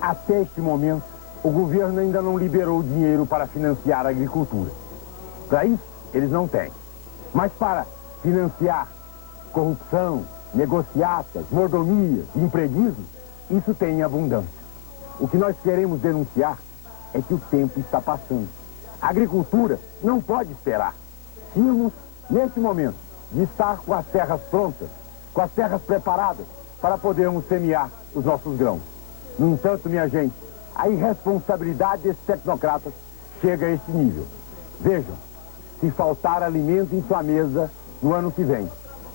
Até este momento, o governo ainda não liberou dinheiro para financiar a agricultura. Para isso, eles não têm. Mas para financiar corrupção, negociatas, mordomias, empreguismo, isso tem em abundância. O que nós queremos denunciar é que o tempo está passando. A agricultura não pode esperar. Tínhamos, neste momento, de estar com as terras prontas, com as terras preparadas para podermos semear os nossos grãos. No entanto, minha gente, a irresponsabilidade desses tecnocratas chega a esse nível. Vejam, se faltar alimento em sua mesa no ano que vem,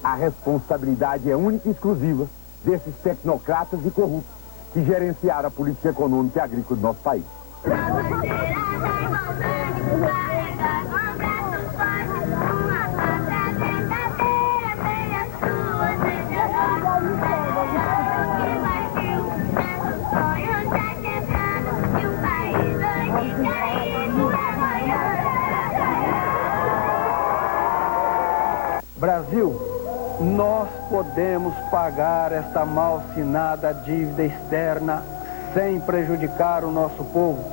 a responsabilidade é única e exclusiva desses tecnocratas e corruptos que gerenciaram a política econômica e agrícola do nosso país. Brasil, nós podemos pagar esta malsinada dívida externa sem prejudicar o nosso povo.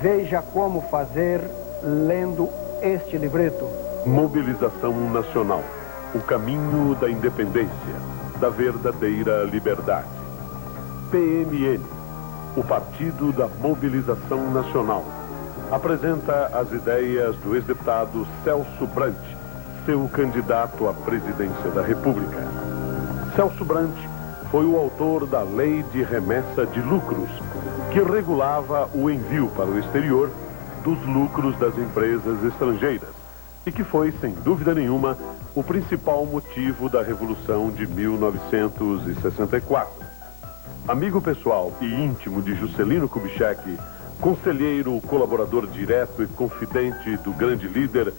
Veja como fazer lendo este livreto. Mobilização Nacional. O caminho da independência, da verdadeira liberdade. PMN, o Partido da Mobilização Nacional, apresenta as ideias do ex-deputado Celso Brandt, seu candidato à presidência da República. Celso Brant foi o autor da Lei de Remessa de Lucros, que regulava o envio para o exterior dos lucros das empresas estrangeiras e que foi, sem dúvida nenhuma, o principal motivo da Revolução de 1964. Amigo pessoal e íntimo de Juscelino Kubitschek, conselheiro, colaborador direto e confidente do grande líder,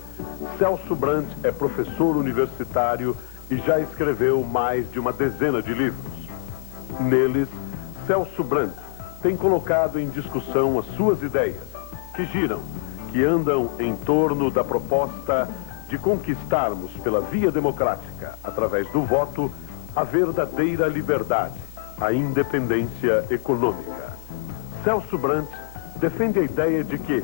Celso Brant é professor universitário e já escreveu mais de uma dezena de livros. Neles, Celso Brant tem colocado em discussão as suas ideias, que giram, que andam em torno da proposta de conquistarmos pela via democrática, através do voto, a verdadeira liberdade, a independência econômica. Celso Brant defende a ideia de que,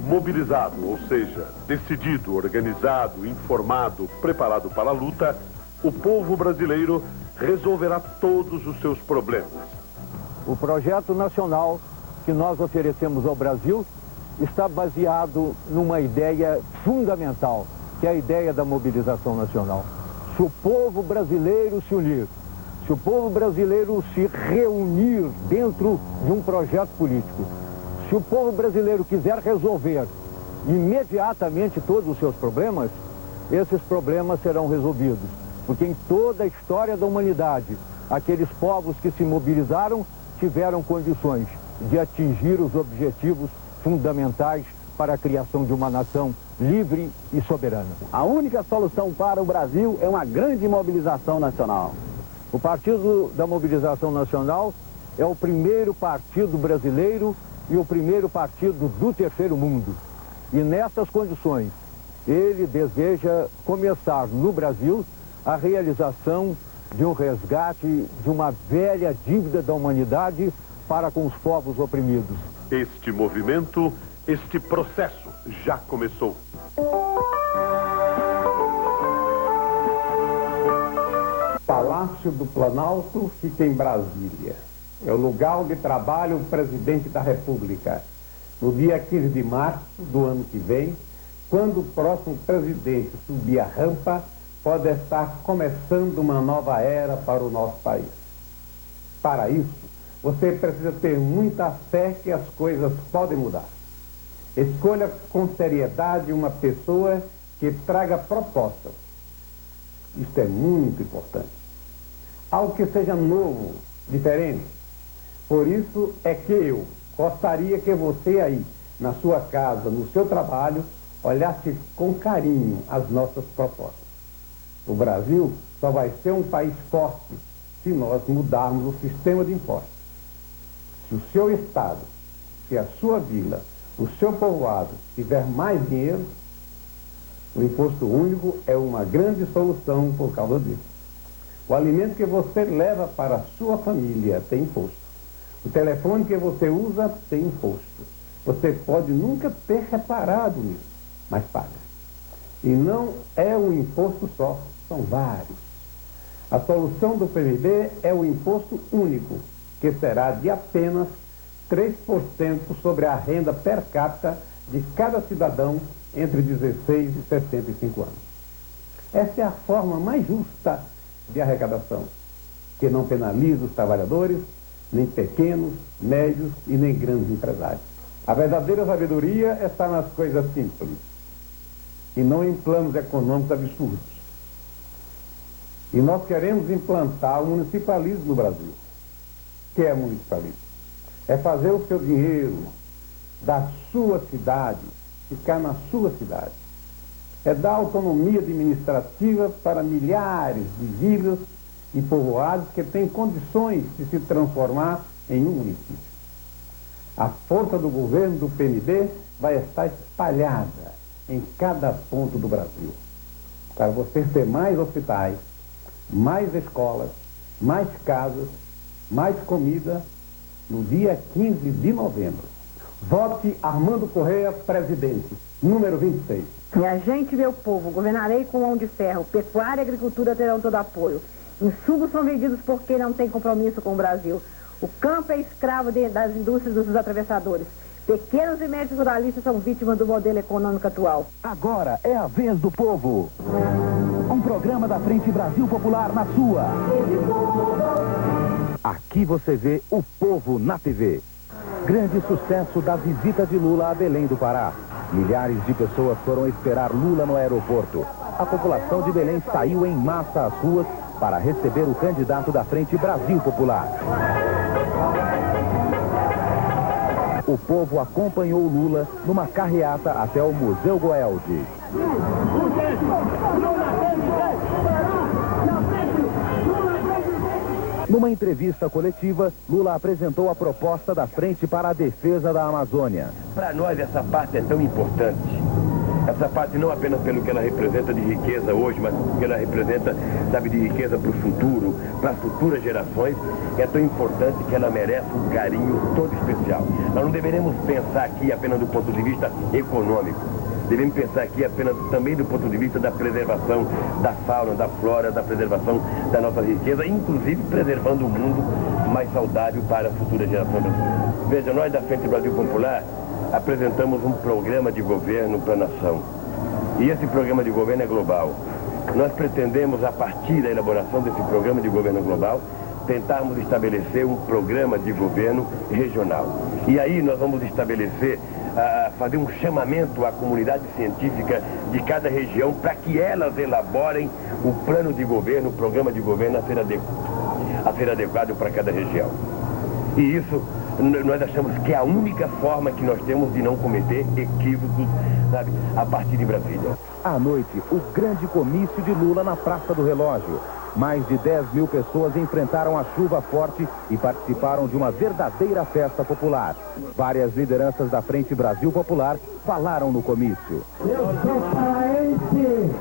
mobilizado, ou seja, decidido, organizado, informado, preparado para a luta, o povo brasileiro resolverá todos os seus problemas. O projeto nacional que nós oferecemos ao Brasil está baseado numa ideia fundamental, que é a ideia da mobilização nacional. Se o povo brasileiro se unir, se o povo brasileiro se reunir dentro de um projeto político, se o povo brasileiro quiser resolver imediatamente todos os seus problemas, esses problemas serão resolvidos. Porque em toda a história da humanidade, aqueles povos que se mobilizaram tiveram condições de atingir os objetivos fundamentais para a criação de uma nação livre e soberana. A única solução para o Brasil é uma grande mobilização nacional. O Partido da Mobilização Nacional é o primeiro partido brasileiro e o primeiro partido do terceiro mundo. E nessas condições, ele deseja começar no Brasil a realização de um resgate de uma velha dívida da humanidade para com os povos oprimidos. Este movimento, este processo já começou. Palácio do Planalto fica em Brasília. É o lugar onde trabalha o presidente da República. No dia 15 de março do ano que vem, quando o próximo presidente subir a rampa, pode estar começando uma nova era para o nosso país. Para isso, você precisa ter muita fé que as coisas podem mudar. Escolha com seriedade uma pessoa que traga propostas. Isto é muito importante. Algo que seja novo, diferente. Por isso é que eu gostaria que você aí, na sua casa, no seu trabalho, olhasse com carinho as nossas propostas. O Brasil só vai ser um país forte se nós mudarmos o sistema de impostos. Se o seu estado, se a sua vila, o seu povoado tiver mais dinheiro, o imposto único é uma grande solução por causa disso. O alimento que você leva para a sua família tem imposto. O telefone que você usa tem imposto. Você pode nunca ter reparado nisso, mas paga. E não é um imposto só, são vários. A solução do PMB é o imposto único, que será de apenas 3% sobre a renda per capita de cada cidadão entre 16 e 65 anos. Essa é a forma mais justa de arrecadação, que não penaliza os trabalhadores, nem pequenos, médios e nem grandes empresários. A verdadeira sabedoria está nas coisas simples e não em planos econômicos absurdos. E nós queremos implantar o municipalismo no Brasil. O que é municipalismo? É fazer o seu dinheiro da sua cidade ficar na sua cidade. É dar autonomia administrativa para milhares de vilas e povoados que têm condições de se transformar em um município. A força do governo do PMB vai estar espalhada em cada ponto do Brasil. Para você ter mais hospitais, mais escolas, mais casas, mais comida, no dia 15 de novembro. Vote Armando Correia, presidente, número 26. Minha gente, meu povo, governarei com mão de ferro. Pecuária e agricultura terão todo apoio. Insumos são vendidos porque não tem compromisso com o Brasil. O campo é escravo das indústrias dos atravessadores. Pequenos e médios ruralistas são vítimas do modelo econômico atual. Agora é a vez do povo. Um programa da Frente Brasil Popular na sua. Aqui você vê o povo na TV. Grande sucesso da visita de Lula a Belém do Pará. Milhares de pessoas foram esperar Lula no aeroporto. A população de Belém saiu em massa às ruas para receber o candidato da Frente Brasil Popular. O povo acompanhou Lula numa carreata até o Museu Goeldi. Numa entrevista coletiva, Lula apresentou a proposta da Frente para a Defesa da Amazônia. Para nós, essa parte é tão importante. Essa parte não apenas pelo que ela representa de riqueza hoje, mas porque ela representa, sabe, de riqueza para o futuro, para as futuras gerações, é tão importante que ela merece um carinho todo especial. Nós não deveremos pensar aqui apenas do ponto de vista econômico. Devemos pensar aqui apenas também do ponto de vista da preservação da fauna, da flora, da preservação da nossa riqueza, inclusive preservando um mundo mais saudável para a futura geração brasileira. Veja, nós da Frente Brasil Popular apresentamos um programa de governo para a nação. E esse programa de governo é global. Nós pretendemos, a partir da elaboração desse programa de governo global, tentarmos estabelecer um programa de governo regional. E aí nós vamos estabelecer, fazer um chamamento à comunidade científica de cada região para que elas elaborem o plano de governo, o programa de governo a ser adequado para cada região. E isso nós achamos que é a única forma que nós temos de não cometer equívocos, sabe, a partir de Brasília. À noite, o grande comício de Lula na Praça do Relógio. Mais de 10 mil pessoas enfrentaram a chuva forte e participaram de uma verdadeira festa popular. Várias lideranças da Frente Brasil Popular falaram no comício. Eu sou paraense,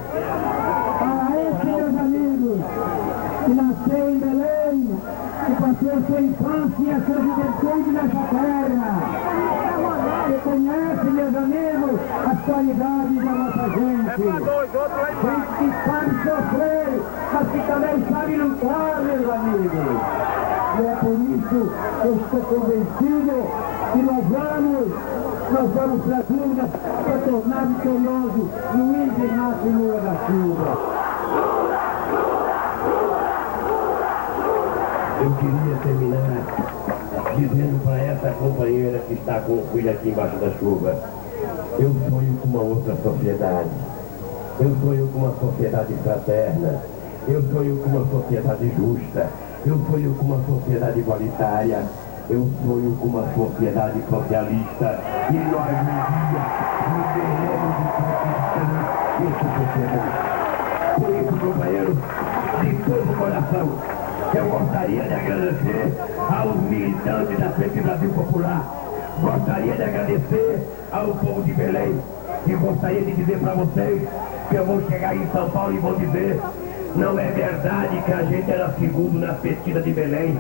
meus amigos, que nasceu em Belém, que passou sua infância e a sua juventude nessa terra. Que conhece, meus amigos, as qualidades da nossa gente. Gente que sabe sofrer, mas que também sabe lutar, meus amigos. E é por isso que eu estou convencido que nós vamos para as urnas para tornar vitorioso Luiz Inácio Lula da Silva. Eu queria terminar dizendo para essa companheira que está com o filho aqui embaixo da chuva: eu sonho com uma outra sociedade. Eu sonho com uma sociedade fraterna. Eu sonho com uma sociedade justa. Eu sonho com uma sociedade igualitária. Eu sonho com uma sociedade socialista. E nós um dia teremos de conquistar essa sociedade. Por isso, companheiro, de todo o coração, eu gostaria de agradecer aos militantes da Frente Brasil Popular. Gostaria de agradecer ao povo de Belém. E gostaria de dizer para vocês que eu vou chegar em São Paulo e vou dizer: não é verdade que a gente era segundo na pesquisa de Belém.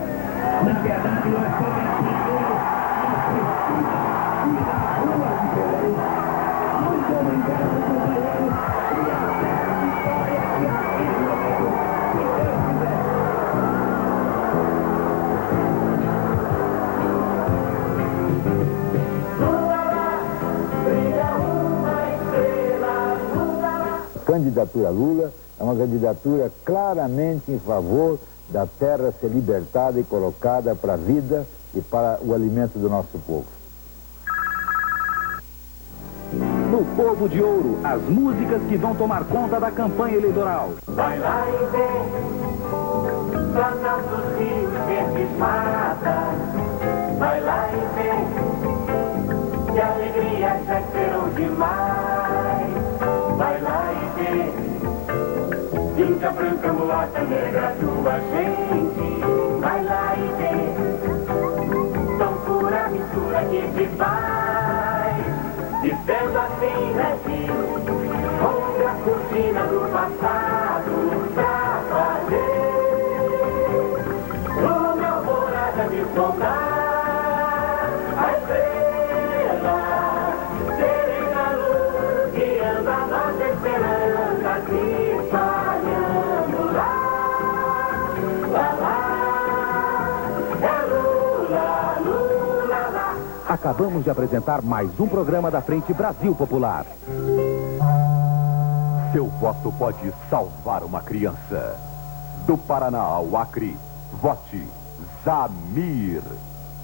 Na verdade, nós somos primeiros na pesquisa e nas ruas de Belém. Muito obrigado, companheiros. E até a vitória que a Deus quiser. A candidatura Lula é uma candidatura claramente em favor da terra ser libertada e colocada para a vida e para o alimento do nosso povo. No Povo de Ouro, as músicas que vão tomar conta da campanha eleitoral. Vai lá e vem, cantando os rios verdes mata. Vai lá e vem, que alegrias já serão demais. Vai lá e vem, Índia branca, mulata, negra, tua gente. Vai lá e vem, tão pura mistura que se faz. E sendo assim, Brasil, rompe a cortina do passado pra fazer uma alvorada de soldar a estrela, serena luz guiando a nossa esperança, se espalhando lá, lá, lá, é Lula, Lula, lá. Acabamos de apresentar mais um programa da Frente Brasil Popular. Seu voto pode salvar uma criança. Do Paraná ao Acre, vote Zamir.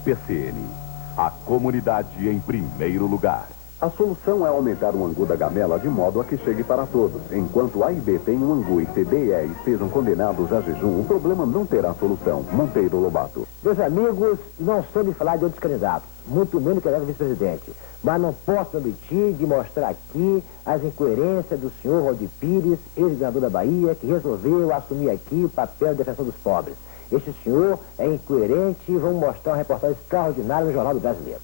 PCN, a comunidade em primeiro lugar. A solução é aumentar o angu da gamela de modo a que chegue para todos. Enquanto A e B têm um angu e C, D e E estejam condenados a jejum, o problema não terá solução. Monteiro Lobato. Meus amigos, não sou de falar de outros candidatos, muito menos candidato a vice-presidente. Mas não posso omitir de mostrar aqui as incoerências do senhor Valdir Pires, ex-governador da Bahia, que resolveu assumir aqui o papel de defensor dos pobres. Este senhor é incoerente e vamos mostrar uma reportagem extraordinária no Jornal do Brasileiro.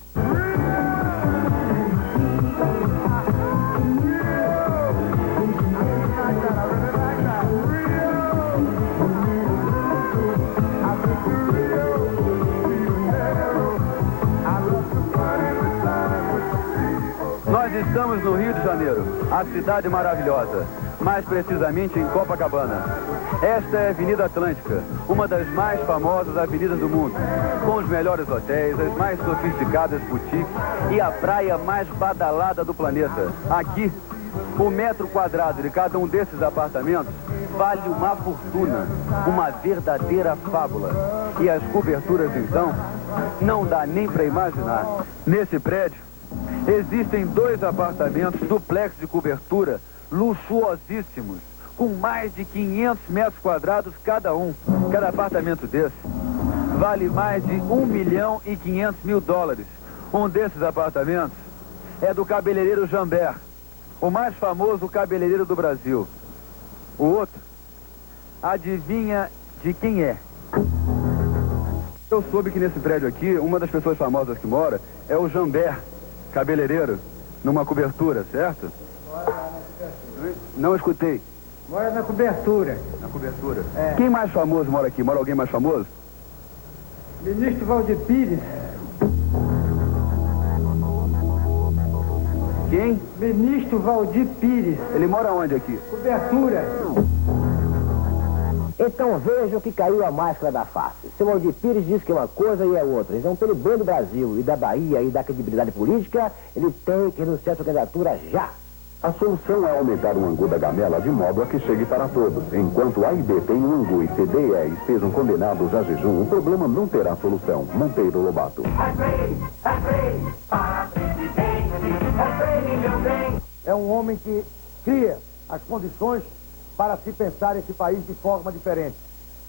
Nós estamos no Rio de Janeiro, a cidade maravilhosa, mais precisamente em Copacabana. Esta é a Avenida Atlântica, uma das mais famosas avenidas do mundo, com os melhores hotéis, as mais sofisticadas boutiques e a praia mais badalada do planeta. Aqui, o metro quadrado de cada um desses apartamentos vale uma fortuna, uma verdadeira fábula. E as coberturas, então, não dá nem para imaginar. Nesse prédio, existem 2 apartamentos duplex de cobertura luxuosíssimos, com mais de 500 metros quadrados cada um. Cada apartamento desse vale mais de $1.500.000. Um desses apartamentos é do cabeleireiro Jambert, o mais famoso cabeleireiro do Brasil. O outro, adivinha de quem é? Eu soube que nesse prédio aqui, uma das pessoas famosas que mora é o Jambert, cabeleireiro, numa cobertura, certo? Não escutei. Mora na cobertura. Na cobertura? É. Quem mais famoso mora aqui? Mora alguém mais famoso? Ministro Valdir Pires. Quem? Ministro Valdir Pires. Ele mora onde aqui? Cobertura. Então vejam que caiu a máscara da face. Seu Valdir Pires diz que é uma coisa e é outra. Então, pelo bem do Brasil e da Bahia e da credibilidade política, ele tem que renunciar à sua candidatura já. A solução é aumentar o angu da gamela de modo a que chegue para todos. Enquanto A e B têm um angu e C, D e E estejam condenados a jejum, o problema não terá solução. Monteiro Lobato. É um homem que cria as condições para se pensar esse país de forma diferente.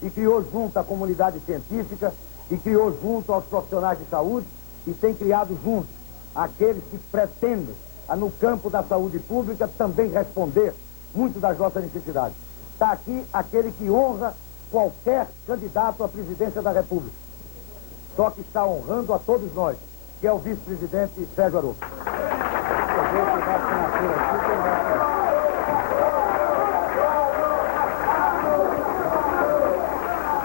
E criou junto à comunidade científica, e criou junto aos profissionais de saúde, e tem criado junto aqueles que pretendem, no campo da saúde pública, também responder muito das nossas necessidades. Está aqui aquele que honra qualquer candidato à presidência da República. Só que está honrando a todos nós, que é o vice-presidente Sérgio Aroco.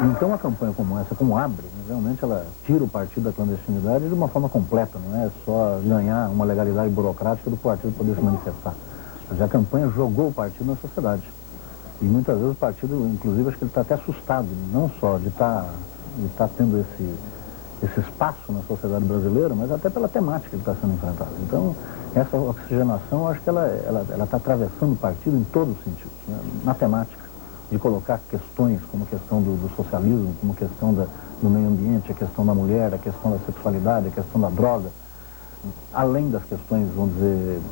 Então, uma campanha como essa, como abre, realmente ela tira o partido da clandestinidade de uma forma completa, não é só ganhar uma legalidade burocrática do partido poder se manifestar. Mas a campanha jogou o partido na sociedade. E muitas vezes o partido, inclusive, acho que ele está até assustado, não só de estar tendo esse espaço na sociedade brasileira, mas até pela temática que está sendo enfrentada. Então, essa oxigenação, acho que ela está atravessando o partido em todos os sentidos, né? Na temática, de colocar questões como a questão do socialismo, como a questão do meio ambiente, a questão da mulher, a questão da sexualidade, a questão da droga, além das questões, vamos dizer,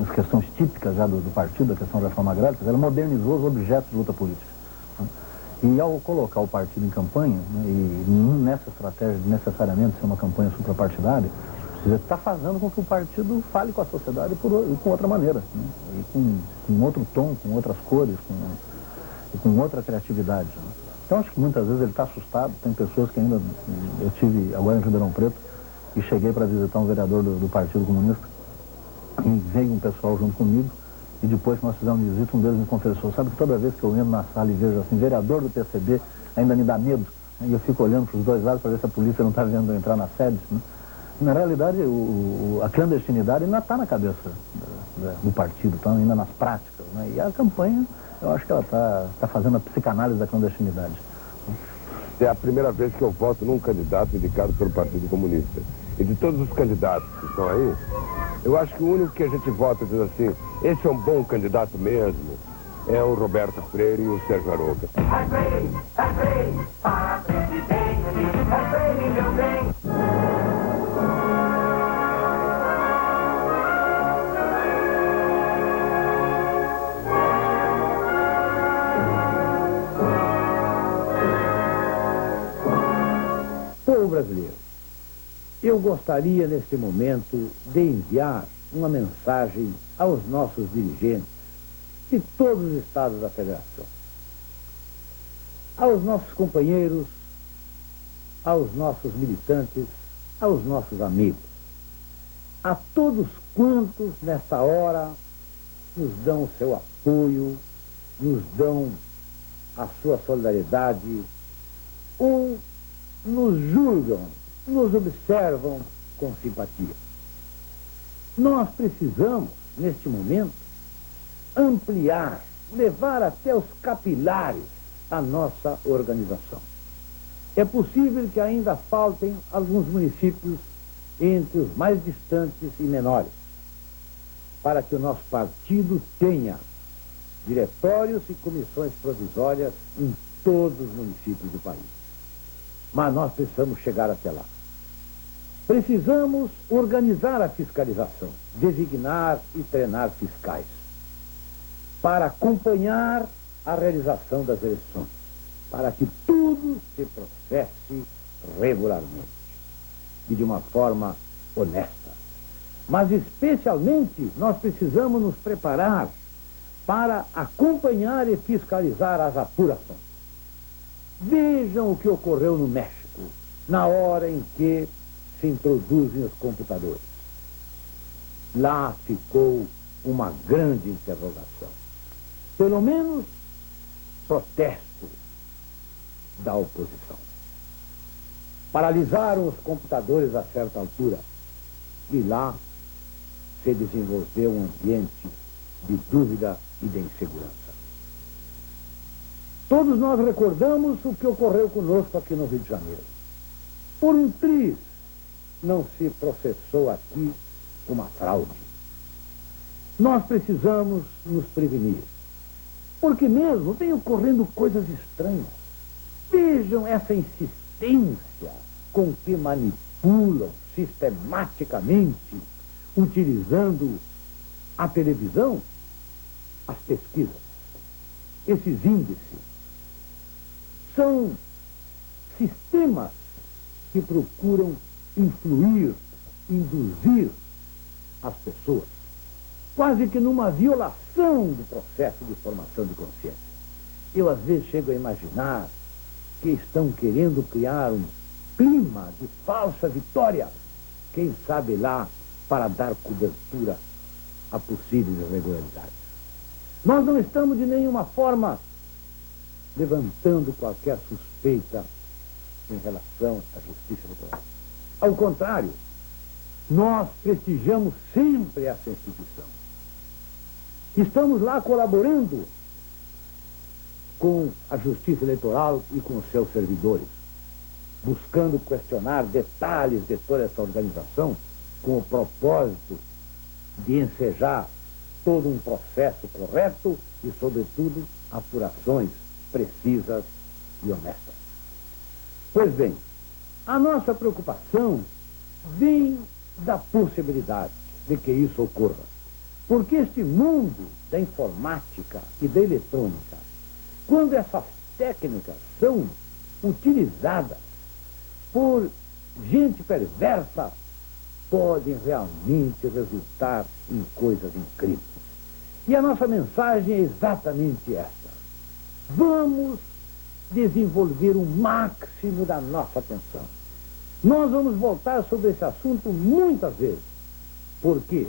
as questões típicas já do partido, a questão da reforma agrária, ela modernizou os objetos de luta política. Né? E ao colocar o partido em campanha, né, e nessa estratégia de necessariamente ser uma campanha suprapartidária, está fazendo com que o partido fale com a sociedade com outra maneira, né? E com outro tom, com outras cores, com outra criatividade. Né? Então acho que muitas vezes ele está assustado, tem pessoas que ainda... Eu tive agora em Ribeirão Preto e cheguei para visitar um vereador do Partido Comunista e veio um pessoal junto comigo e depois que nós fizemos visita, um deles me confessou, sabe que toda vez que eu entro na sala e vejo assim, vereador do PCB, ainda me dá medo, né? E eu fico olhando para os dois lados para ver se a polícia não está vendo eu entrar na sede. Né? Na realidade, a clandestinidade ainda está na cabeça do partido, está ainda nas práticas, né? E a campanha, eu acho que ela está fazendo a psicanálise da clandestinidade. É a primeira vez que eu voto num candidato indicado pelo Partido Comunista. e de todos os candidatos que estão aí, eu acho que o único que a gente vota diz assim, esse é um bom candidato mesmo, é o Roberto Freire e o Sérgio Arouca. É Freire, para presidente, é Freire, meu bem. Povo brasileiro, eu gostaria neste momento de enviar uma mensagem aos nossos dirigentes de todos os estados da federação, aos nossos companheiros, aos nossos militantes, aos nossos amigos, a todos quantos nesta hora nos dão o seu apoio, nos dão a sua solidariedade ou nos julgam, nos observam com simpatia. Nós precisamos, neste momento, ampliar, levar até os capilares a nossa organização. É possível que ainda faltem alguns municípios entre os mais distantes e menores, para que o nosso partido tenha diretórios e comissões provisórias em todos os municípios do país. Mas nós precisamos chegar até lá. Precisamos organizar a fiscalização, designar e treinar fiscais, para acompanhar a realização das eleições, para que tudo se processe regularmente e de uma forma honesta. Mas, especialmente, nós precisamos nos preparar para acompanhar e fiscalizar as apurações. Vejam o que ocorreu no México, na hora em que se introduzem os computadores. Lá ficou uma grande interrogação. Pelo menos, protesto da oposição. Paralisaram os computadores a certa altura e lá se desenvolveu um ambiente de dúvida e de insegurança. Todos nós recordamos o que ocorreu conosco aqui no Rio de Janeiro. Por um triz, não se processou aqui uma fraude. Nós precisamos nos prevenir, porque mesmo vem ocorrendo coisas estranhas. Vejam essa insistência com que manipulam sistematicamente, utilizando a televisão, as pesquisas. Esses índices são sistemas que procuram influir, induzir as pessoas, quase que numa violação do processo de formação de consciência. Eu, às vezes, chego a imaginar que estão querendo criar um clima de falsa vitória, quem sabe lá, para dar cobertura a possíveis irregularidades. Nós não estamos de nenhuma forma levantando qualquer suspeita em relação à justiça eleitoral. Ao contrário, nós prestigiamos sempre essa instituição. Estamos lá colaborando com a justiça eleitoral e com os seus servidores, buscando questionar detalhes de toda essa organização com o propósito de ensejar todo um processo correto e, sobretudo, apurações precisas e honestas. Pois bem, a nossa preocupação vem da possibilidade de que isso ocorra, porque este mundo da informática e da eletrônica, quando essas técnicas são utilizadas por gente perversa, podem realmente resultar em coisas incríveis. E a nossa mensagem é exatamente esta. Vamos desenvolver o máximo da nossa atenção. Nós vamos voltar sobre esse assunto muitas vezes, porque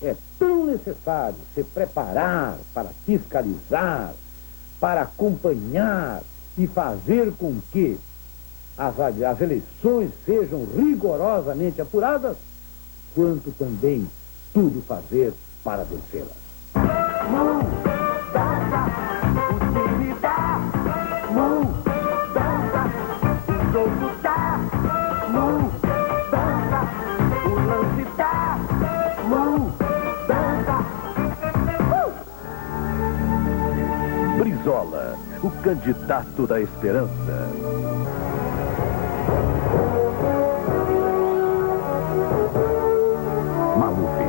é tão necessário se preparar para fiscalizar, para acompanhar e fazer com que as eleições sejam rigorosamente apuradas, quanto também tudo fazer para vencê-las. Mudança, o jogo tá, mudança, o candidato da esperança. Maluf,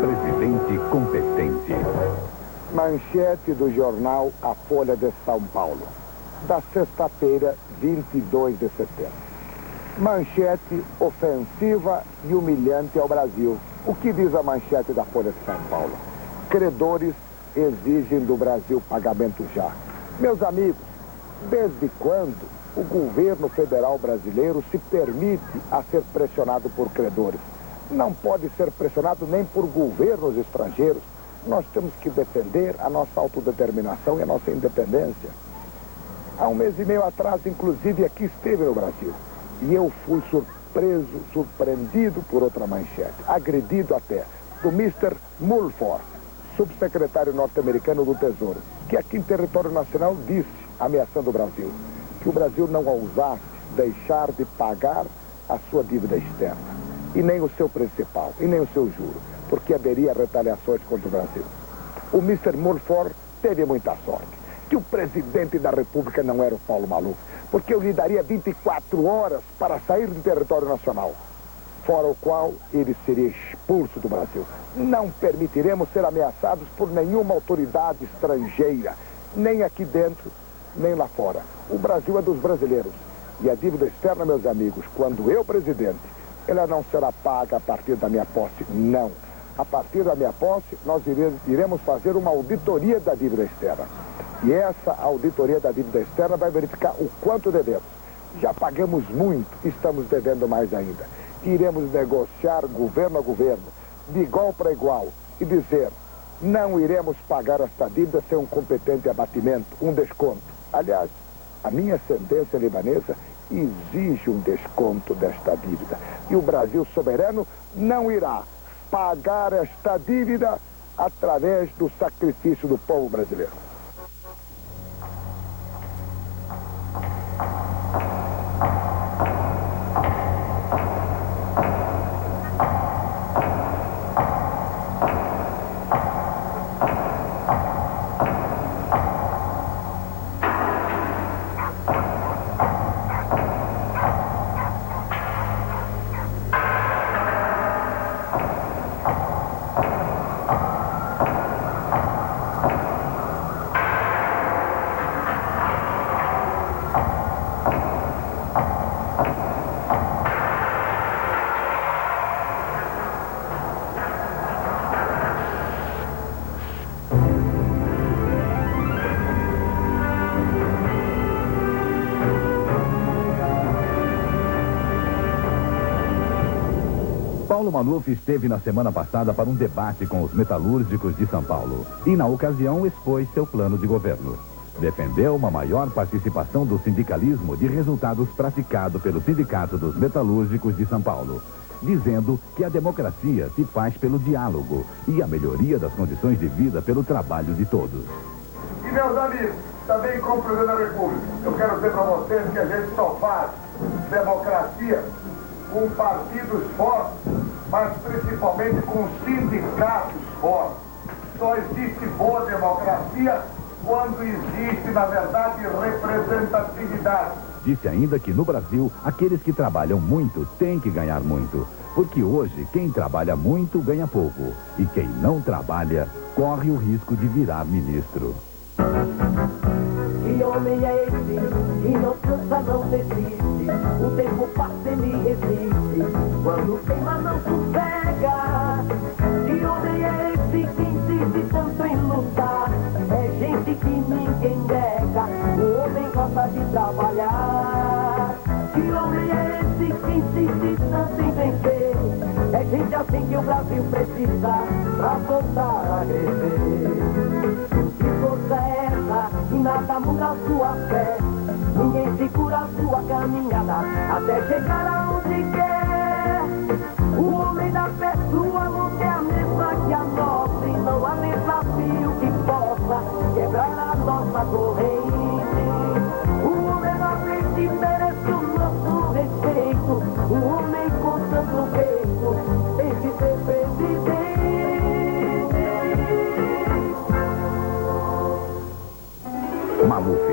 presidente competente. Manchete do jornal A Folha de São Paulo, da sexta-feira, 22 de setembro. Manchete ofensiva e humilhante ao Brasil. O que diz a manchete da Folha de São Paulo? Credores exigem do Brasil pagamento já. Meus amigos, desde quando o governo federal brasileiro se permite a ser pressionado por credores? Não pode ser pressionado nem por governos estrangeiros. Nós temos que defender a nossa autodeterminação e a nossa independência. Há um mês e meio atrás, inclusive, aqui esteve no Brasil. E eu fui surpreendido por outra manchete, agredido até, do Mr. Mulford, subsecretário norte-americano do Tesouro, que aqui em território nacional disse, ameaçando o Brasil, que o Brasil não ousasse deixar de pagar a sua dívida externa, e nem o seu principal, e nem o seu juro, porque haveria retaliações contra o Brasil. O Mr. Mulford teve muita sorte, que o presidente da República não era o Paulo Maluf, porque eu lhe daria 24 horas para sair do território nacional, fora o qual ele seria expulso do Brasil. Não permitiremos ser ameaçados por nenhuma autoridade estrangeira, nem aqui dentro, nem lá fora. O Brasil é dos brasileiros. E a dívida externa, meus amigos, quando eu presidente, ela não será paga a partir da minha posse, não. A partir da minha posse, nós iremos fazer uma auditoria da dívida externa. E essa auditoria da dívida externa vai verificar o quanto devemos. Já pagamos muito, estamos devendo mais ainda. Iremos negociar governo a governo, de igual para igual, e dizer, não iremos pagar esta dívida sem um competente abatimento, um desconto. Aliás, a minha ascendência libanesa exige um desconto desta dívida. E o Brasil soberano não irá pagar esta dívida através do sacrifício do povo brasileiro. Paulo Maluf esteve na semana passada para um debate com os metalúrgicos de São Paulo e, na ocasião, expôs seu plano de governo. Defendeu uma maior participação do sindicalismo de resultados praticados pelo Sindicato dos Metalúrgicos de São Paulo, dizendo que a democracia se faz pelo diálogo e a melhoria das condições de vida pelo trabalho de todos. E, meus amigos, também como presidente da República, eu quero dizer para vocês que a gente só faz democracia com partidos fortes, mas principalmente com sindicatos fortes. Só existe boa democracia quando existe, na verdade, representatividade. Disse ainda que no Brasil, aqueles que trabalham muito têm que ganhar muito, porque hoje quem trabalha muito ganha pouco, e quem não trabalha corre o risco de virar ministro. Que homem é esse que não cansa, não desiste? O tempo passa, ele resiste. Quando queima, não sossega. Que homem é esse que insiste tanto em lutar? É gente que ninguém nega. O homem gosta de trabalhar. Que homem é esse que insiste tanto em vencer? É gente assim que o Brasil precisa pra voltar a crescer. Que força é essa que nada muda a sua fé? Ninguém segura a sua caminhada até chegar aonde quer. O homem da fé, sua luta é a mesma que a nossa, e não há desafio que possa quebrar a nossa corrente. O homem da frente merece o nosso respeito. O homem com tanto peito tem que ser presidente. Maluf,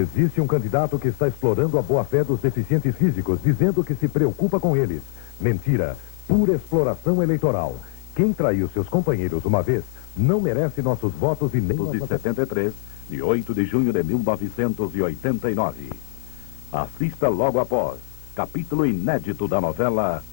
Existe um candidato que está explorando a boa-fé dos deficientes físicos, dizendo que se preocupa com eles. Mentira. Pura exploração eleitoral. Quem traiu seus companheiros uma vez não merece nossos votos e nem... De 73, de 8 de junho de 1989. Assista logo após, capítulo inédito da novela